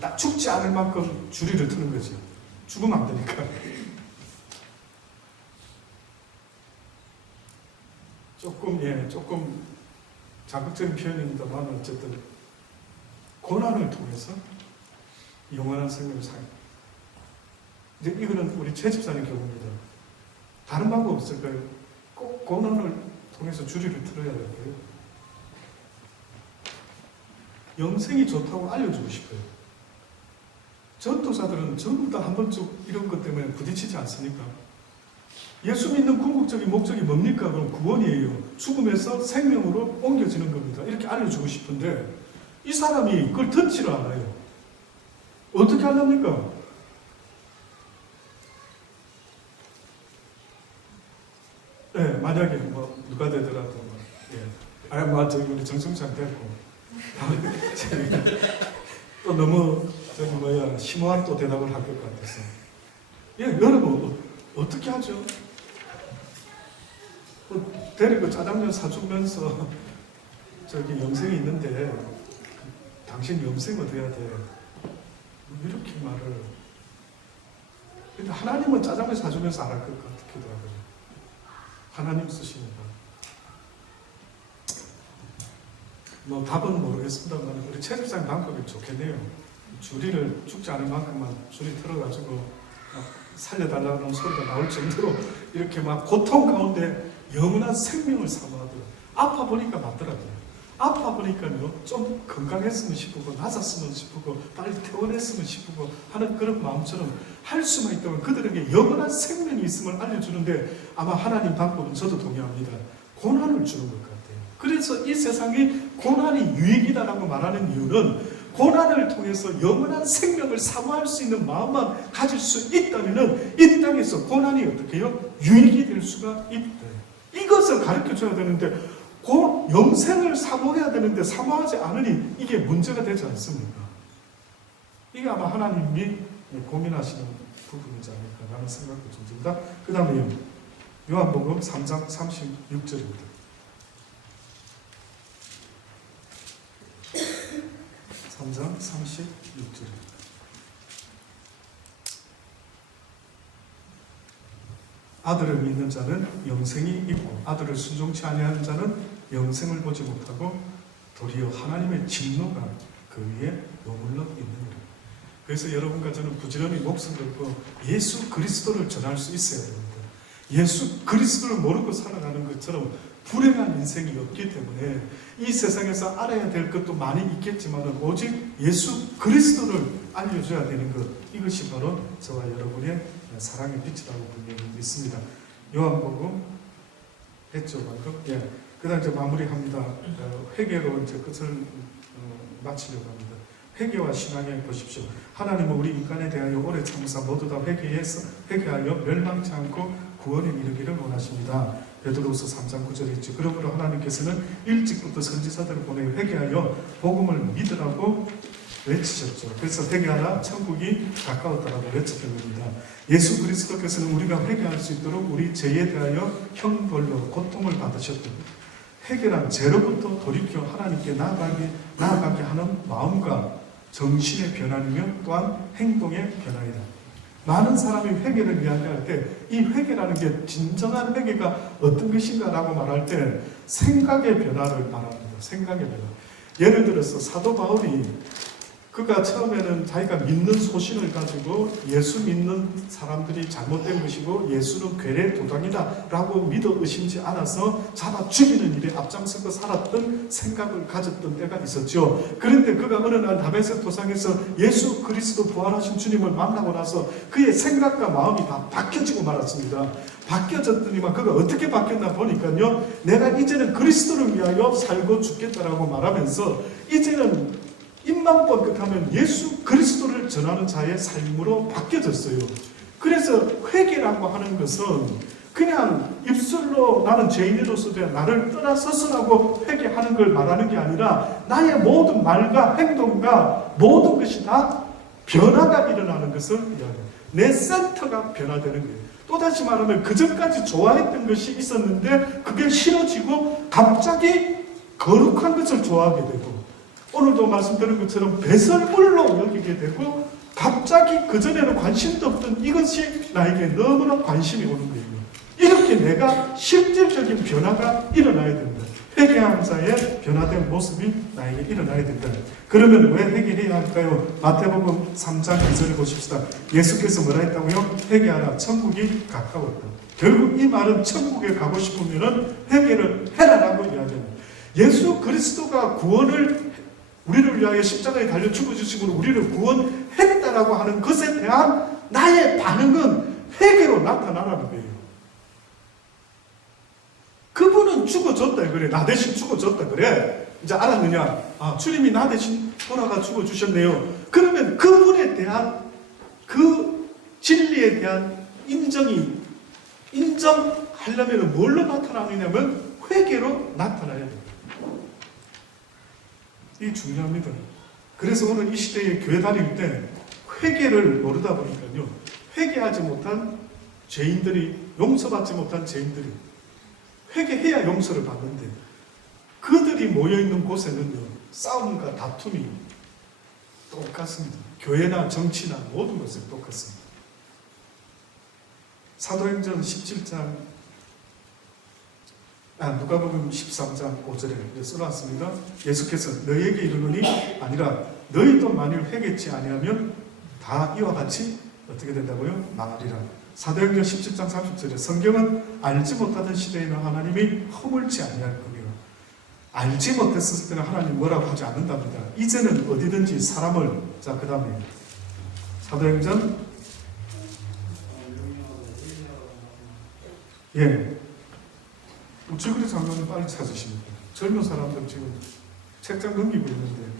딱 죽지 않을 만큼 주리를 트는 거죠. 죽으면 안 되니까. 조금 자극적인 표현입니다만 어쨌든 고난을 통해서 영원한 생명을 살. 이제 이거는 우리 최 집사님 경우입니다. 다른 방법 없을까요? 꼭 고난을 통해서 주리를 틀어야 될까요? 영생이 좋다고 알려주고 싶어요. 전도사들은 전부 다 한 번쯤 이런 것 때문에 부딪히지 않습니까? 예수 믿는 궁극적인 목적이 뭡니까? 그럼 구원이에요. 죽음에서 생명으로 옮겨지는 겁니다. 이렇게 알려주고 싶은데 이 사람이 그걸 듣지를 않아요. 어떻게 하렵니까? 네, 만약에 뭐 누가 되더라도 저기 우리 정승찬 됐고 또 너무 심오한 또 대답을 할 것 같아서 여러분 어떻게 하죠? 데리고 짜장면 사주면서 저기 영생이 있는데 당신 영생 어떻게 해야 돼? 이렇게 말을. 근데 하나님은 짜장면 사주면서 안 할 것 같기도 하고요. 하나님 쓰시니까. 뭐 답은 모르겠습니다만 우리 최 집사님 방법이 좋겠네요. 주리를 죽지 않을 만큼만 주리 틀어가지고 살려달라는 소리가 나올 정도로 이렇게 막 고통 가운데 영원한 생명을 사모하더라고요. 아파 보니까 맞더라고요. 아파 보니까요 좀 건강했으면 싶고 나았으면 싶고 빨리 퇴원했으면 싶고 하는 그런 마음처럼 할 수만 있다면 그들에게 영원한 생명이 있음을 알려주는데 아마 하나님 방법은 저도 동의합니다. 고난을 주는 것 같아요. 그래서 이 세상이 고난이 유익이다라고 말하는 이유는 고난을 통해서 영원한 생명을 사모할 수 있는 마음만 가질 수 있다면 이 땅에서 고난이 어떻게 해요? 유익이 될 수가 있다. 이것을 가르쳐줘야 되는데 영생을 사모해야 되는데 사모하지 않으니 이게 문제가 되지 않습니까? 이게 아마 하나님이 고민하시는 부분이지 않을까라는 생각도 좀 듭니다. 그 다음에 요한복음 3장 36절입니다. 3장 36절입니다. 아들을 믿는 자는 영생이 있고 아들을 순종치 아니하는 자는 영생을 보지 못하고 도리어 하나님의 진노가 그 위에 머물러 있느니라. 그래서 여러분과 저는 부지런히 목숨 걸고 예수 그리스도를 전할 수 있어야 됩니다. 예수 그리스도를 모르고 살아가는 것처럼 불행한 인생이 없기 때문에 이 세상에서 알아야 될 것도 많이 있겠지만 오직 예수 그리스도를 알려줘야 되는 것, 이것이 바로 저와 여러분의 사랑의 빛이라고 분명히 믿습니다. 요한복음 했죠 방금? 예. 그 다음 이제 마무리합니다. 회개로 이제 끝을 마치려고 합니다. 회개와 신앙에 보십시오. 하나님은 우리 인간에 대하여 오래 참으사 모두 다 회개하여 멸망치 않고 구원에 이르기를 원하십니다. 베드로후서 3장 9절에 있죠. 그러므로 하나님께서는 일찍부터 선지자들을 보내 회개하여 복음을 믿으라고 외치셨죠. 그래서 회개하라 천국이 가까웠다라고 외쳤던 겁니다. 예수 그리스도께서는 우리가 회개할 수 있도록 우리 죄에 대하여 형벌로 고통을 받으셨던 회개란 죄로부터 돌이켜 하나님께 나아가게 하는 마음과 정신의 변화이며 또한 행동의 변화이다. 많은 사람이 회개를 이야기할 때 이 회개라는 게 진정한 회개가 어떤 것인가 라고 말할 때 생각의 변화를 말합니다. 생각의 변화. 예를 들어서 사도 바울이 그가 처음에는 자기가 믿는 소신을 가지고 예수 믿는 사람들이 잘못된 것이고 예수는 괴뢰 도당이다 라고 믿어 의심지 않아서 잡아 죽이는 일에 앞장서고 살았던 생각을 가졌던 때가 있었죠. 그런데 그가 어느 날 다메섹 도상에서 예수 그리스도 부활하신 주님을 만나고 나서 그의 생각과 마음이 다 바뀌어지고 말았습니다. 바뀌어졌더니만 그가 어떻게 바뀌었나 보니까요, 내가 이제는 그리스도를 위하여 살고 죽겠다라고 말하면서 이제는 입만 뻗끗하면 예수 그리스도를 전하는 자의 삶으로 바뀌어졌어요. 그래서 회개라고 하는 것은 그냥 입술로 나는 죄인으로서 나를 떠나서서라고 회개하는 걸 말하는 게 아니라 나의 모든 말과 행동과 모든 것이 다 변화가 일어나는 것을 이야기합니다. 내 센터가 변화되는 거예요. 또다시 말하면 그전까지 좋아했던 것이 있었는데 그게 싫어지고 갑자기 거룩한 것을 좋아하게 되고, 오늘도 말씀드린 것처럼 배설물로 여기게 되고, 갑자기 그전에는 관심도 없던 이것이 나에게 너무나 관심이 오는 거예요. 이렇게 내가 실질적인 변화가 일어나야 된다. 회개하면서의 변화된 모습이 나에게 일어나야 된다. 그러면 왜 회개해야 할까요? 마태복음 3장 2절을 보십시다. 예수께서 뭐라 했다고요? 회개하라, 천국이 가까웠다. 결국 이 말은 천국에 가고 싶으면 회개를 해라라고 이야기합니다. 예수 그리스도가 구원을 우리를 위하여 십자가에 달려 죽어주심으로 우리를 구원했다라고 하는 것에 대한 나의 반응은 회개로 나타나라는 거예요. 그분은 죽어줬다 그래. 나 대신 죽어줬다 그래. 이제 알았느냐? 아, 주님이 나 대신 돌아가 죽어주셨네요. 그러면 그분에 대한 그 진리에 대한 인정하려면 뭘로 나타나느냐면 회개로 나타나야 됩니다. 이게 중요합니다. 그래서 오늘 이 시대에 교회 다닐 때 회개를 모르다 보니까요, 회개하지 못한 죄인들이, 용서받지 못한 죄인들이 회개해야 용서를 받는데, 그들이 모여있는 곳에는요, 싸움과 다툼이 똑같습니다. 교회나 정치나 모든 것은 똑같습니다. 사도행전 17장, 누가복음 13장 5절에 써놨습니다. 예수께서 너희에게 이르노니 아니라 너희도 만일 회개치 아니하면 다 이와 같이 어떻게 된다고요? 망하리라. 사도행전 17장 30절에 성경은 알지 못하던 시대에는 하나님이 허물지 아니할 거니라. 알지 못했을 때는 하나님 뭐라고 하지 않는답니다. 이제는 어디든지 사람을, 자 그 다음에 사도행전, 예, 우체국의 장로는 빨리 찾으십니다. 젊은 사람들 지금 책장 넘기고 있는데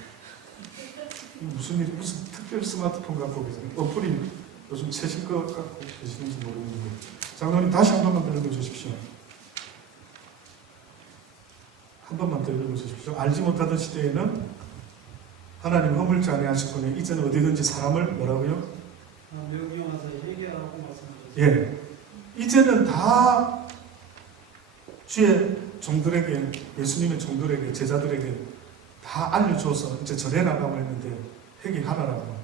무슨 특별 스마트폰 갖고 계세요? 어플이 요즘 최신 거 갖고 계시는지 모르겠는데, 장로님 다시 한 번만 더 읽어주십시오. 한 번만 더 읽어주십시오. 알지 못하던 시대에는 하나님 허물지 아니하셨거니 이제는 어디든지 사람을 뭐라고요? 명령하사 회개하라고 말씀하셨습니다. 예, 이제는 다 주의 종들에게, 예수님의 종들에게, 제자들에게 다 알려줘서 이제 전해나가고 했는데 회개하라라고.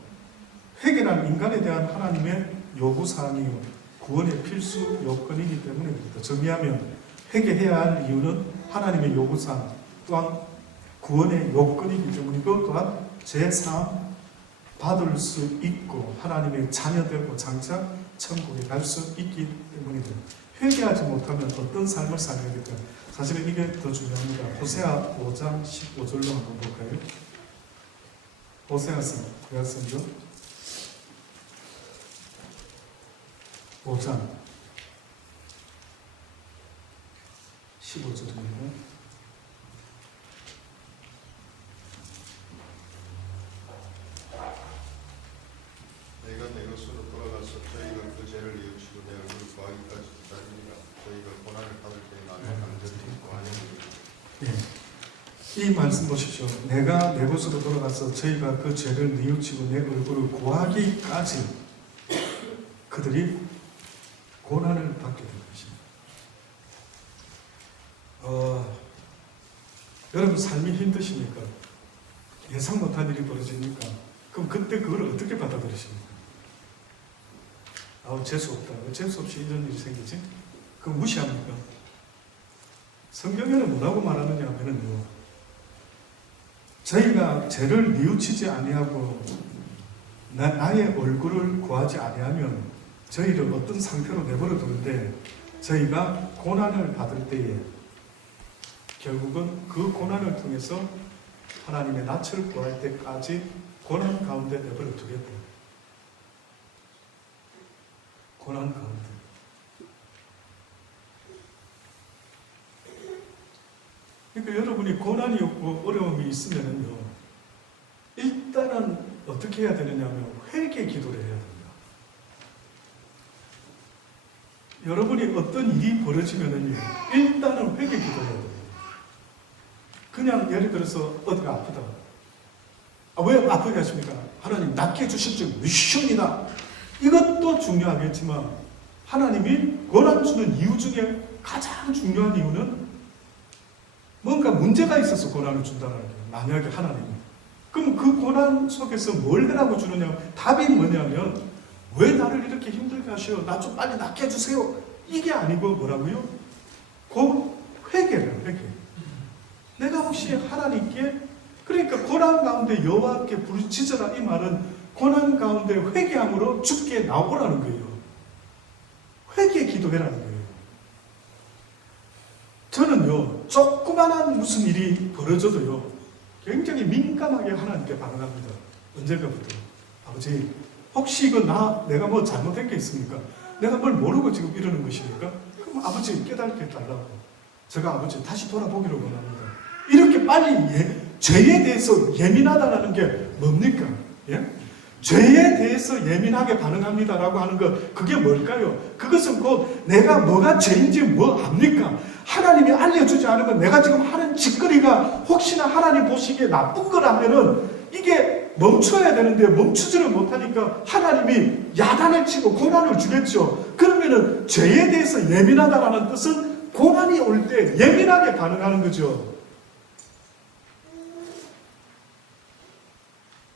회개란 인간에 대한 하나님의 요구사항이요, 구원의 필수 요건이기 때문입니다. 정리하면 회개해야 할 이유는 하나님의 요구사항, 또한 구원의 요건이기 때문이고, 또한 제사함 받을 수 있고 하나님의 자녀되고 장차 천국에 갈 수 있기 때문이다. 회개하지 못하면 어떤 삶을 살게 될까? 사실은 이게 더 중요합니다. 호세아 5장 15절로 한번 볼까요? 호세아서 구약성경 5장 15절입니다. 내가 내 것으로 돌아가서 저희가 그 죄를 뉘우치고 내 얼굴을 구하기까지 기다리니라. 저희가 고난을 받을 때 나를 강제히 구하니. 이 말씀 보십시오. 내가 내 곳으로 돌아가서 저희가 그 죄를 뉘우치고 내 얼굴을 구하기까지 그들이 고난을 받게 된 것입니다. 여러분 삶이 힘드십니까? 예상 못한 일이 벌어지니까 그럼 그때 그걸 어떻게 받아들이십니까? 재수없다. 왜 재수없이 이런 일이 생기지? 그럼 무시합니까? 성경에는 뭐라고 말하느냐 하면요, 저희가 죄를 뉘우치지 아니하고 나의 얼굴을 구하지 아니하면 저희를 어떤 상태로 내버려 두는데, 저희가 고난을 받을 때에 결국은 그 고난을 통해서 하나님의 낯을 구할 때까지 고난 가운데 내버려 두겠다. 고난 가운데. 그러니까 여러분이 고난이 없고 어려움이 있으면요, 일단은 어떻게 해야 되느냐면 회개 기도를 해야 됩니다. 여러분이 어떤 일이 벌어지면은요, 일단은 회개 기도해야 됩니다. 그냥 예를 들어서 어디가 아프다. 왜 아프게 하십니까? 하나님 낫게 해주실 줄 미션이다. 이것도 중요하겠지만 하나님이 고난 주는 이유 중에 가장 중요한 이유는 뭔가 문제가 있어서 고난을 준다는 거예요. 만약에 하나님이. 그럼 그 고난 속에서 뭘 하라고 주느냐? 답이 뭐냐면 왜 나를 이렇게 힘들게 하셔요? 나 좀 빨리 낫게 해주세요. 이게 아니고 뭐라고요? 회개를 회개. 내가 혹시 하나님께 그러니까 고난 가운데 여호와께 부르짖으라 이 말은 고난 가운데 회개함으로 주께 나오라는 거예요. 회개 기도해라는 거예요. 저는요 조그만한 무슨 일이 벌어져도요 굉장히 민감하게 하나님께 반응합니다. 언제까부터? 아버지 혹시 이거 내가 뭐 잘못한 게 있습니까? 내가 뭘 모르고 지금 이러는 것입니까? 그럼 아버지 깨닫게 해달라고. 제가 아버지 다시 돌아보기를 원합니다. 이렇게 빨리 죄에 대해서 예민하다는 게 뭡니까? 예? 죄에 대해서 예민하게 반응합니다라고 하는 것 그게 뭘까요? 그것은 곧 내가 뭐가 죄인지 뭐 압니까? 하나님이 알려주지 않으면 내가 지금 하는 짓거리가 혹시나 하나님 보시기에 나쁜 거라면은 이게 멈춰야 되는데 멈추지를 못하니까 하나님이 야단을 치고 고난을 주겠죠. 그러면은 죄에 대해서 예민하다라는 뜻은 고난이 올 때 예민하게 반응하는 거죠.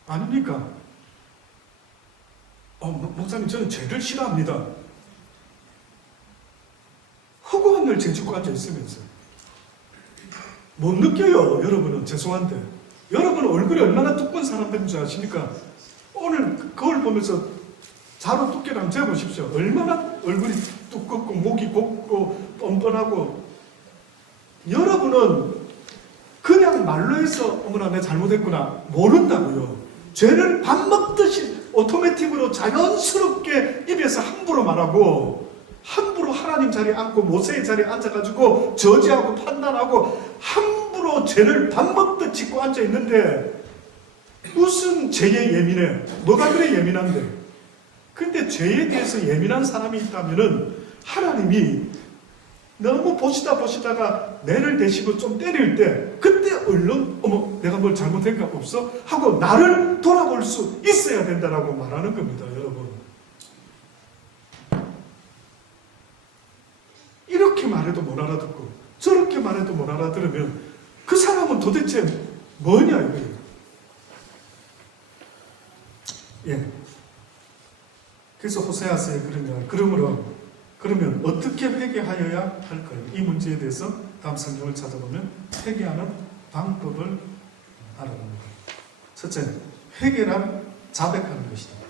아닙니까? 목사님 저는 죄를 싫어합니다. 허구한 날 죄 짓고 앉아있으면서 못 느껴요. 여러분은 죄송한데 여러분 얼굴이 얼마나 두꺼운 사람들인 줄 아십니까? 오늘 거울 보면서 자로 두께를 한번 재보십시오. 얼마나 얼굴이 두껍고 목이 곱고 뻔뻔하고 여러분은 그냥 말로 해서 어머나 내가 잘못했구나 모른다고요. 죄를 밥 먹듯이 오토매틱으로 자연스럽게 입에서 함부로 말하고 함부로 하나님 자리에 앉고 모세의 자리에 앉아가지고 저지하고 판단하고 함부로 죄를 밥 먹듯 짓고 앉아있는데 무슨 죄에 예민해? 뭐가 그래 예민한데? 근데 죄에 대해서 예민한 사람이 있다면은 하나님이 너무 보시다가 내를 대시고 좀 때릴 때 그때 얼른 어머 내가 뭘 잘못한 거 없어? 하고 나를 돌아볼 수 있어야 된다라고 말하는 겁니다. 여러분 이렇게 말해도 못 알아듣고 저렇게 말해도 못 알아들으면 그 사람은 도대체 뭐냐 이거예요. 예. 그래서 호세아서에 그러면 어떻게 회개하여야 할까요? 이 문제에 대해서 다음 성경을 찾아보면 회개하는 방법을 알아봅니다. 첫째, 회개란 자백하는 것이다.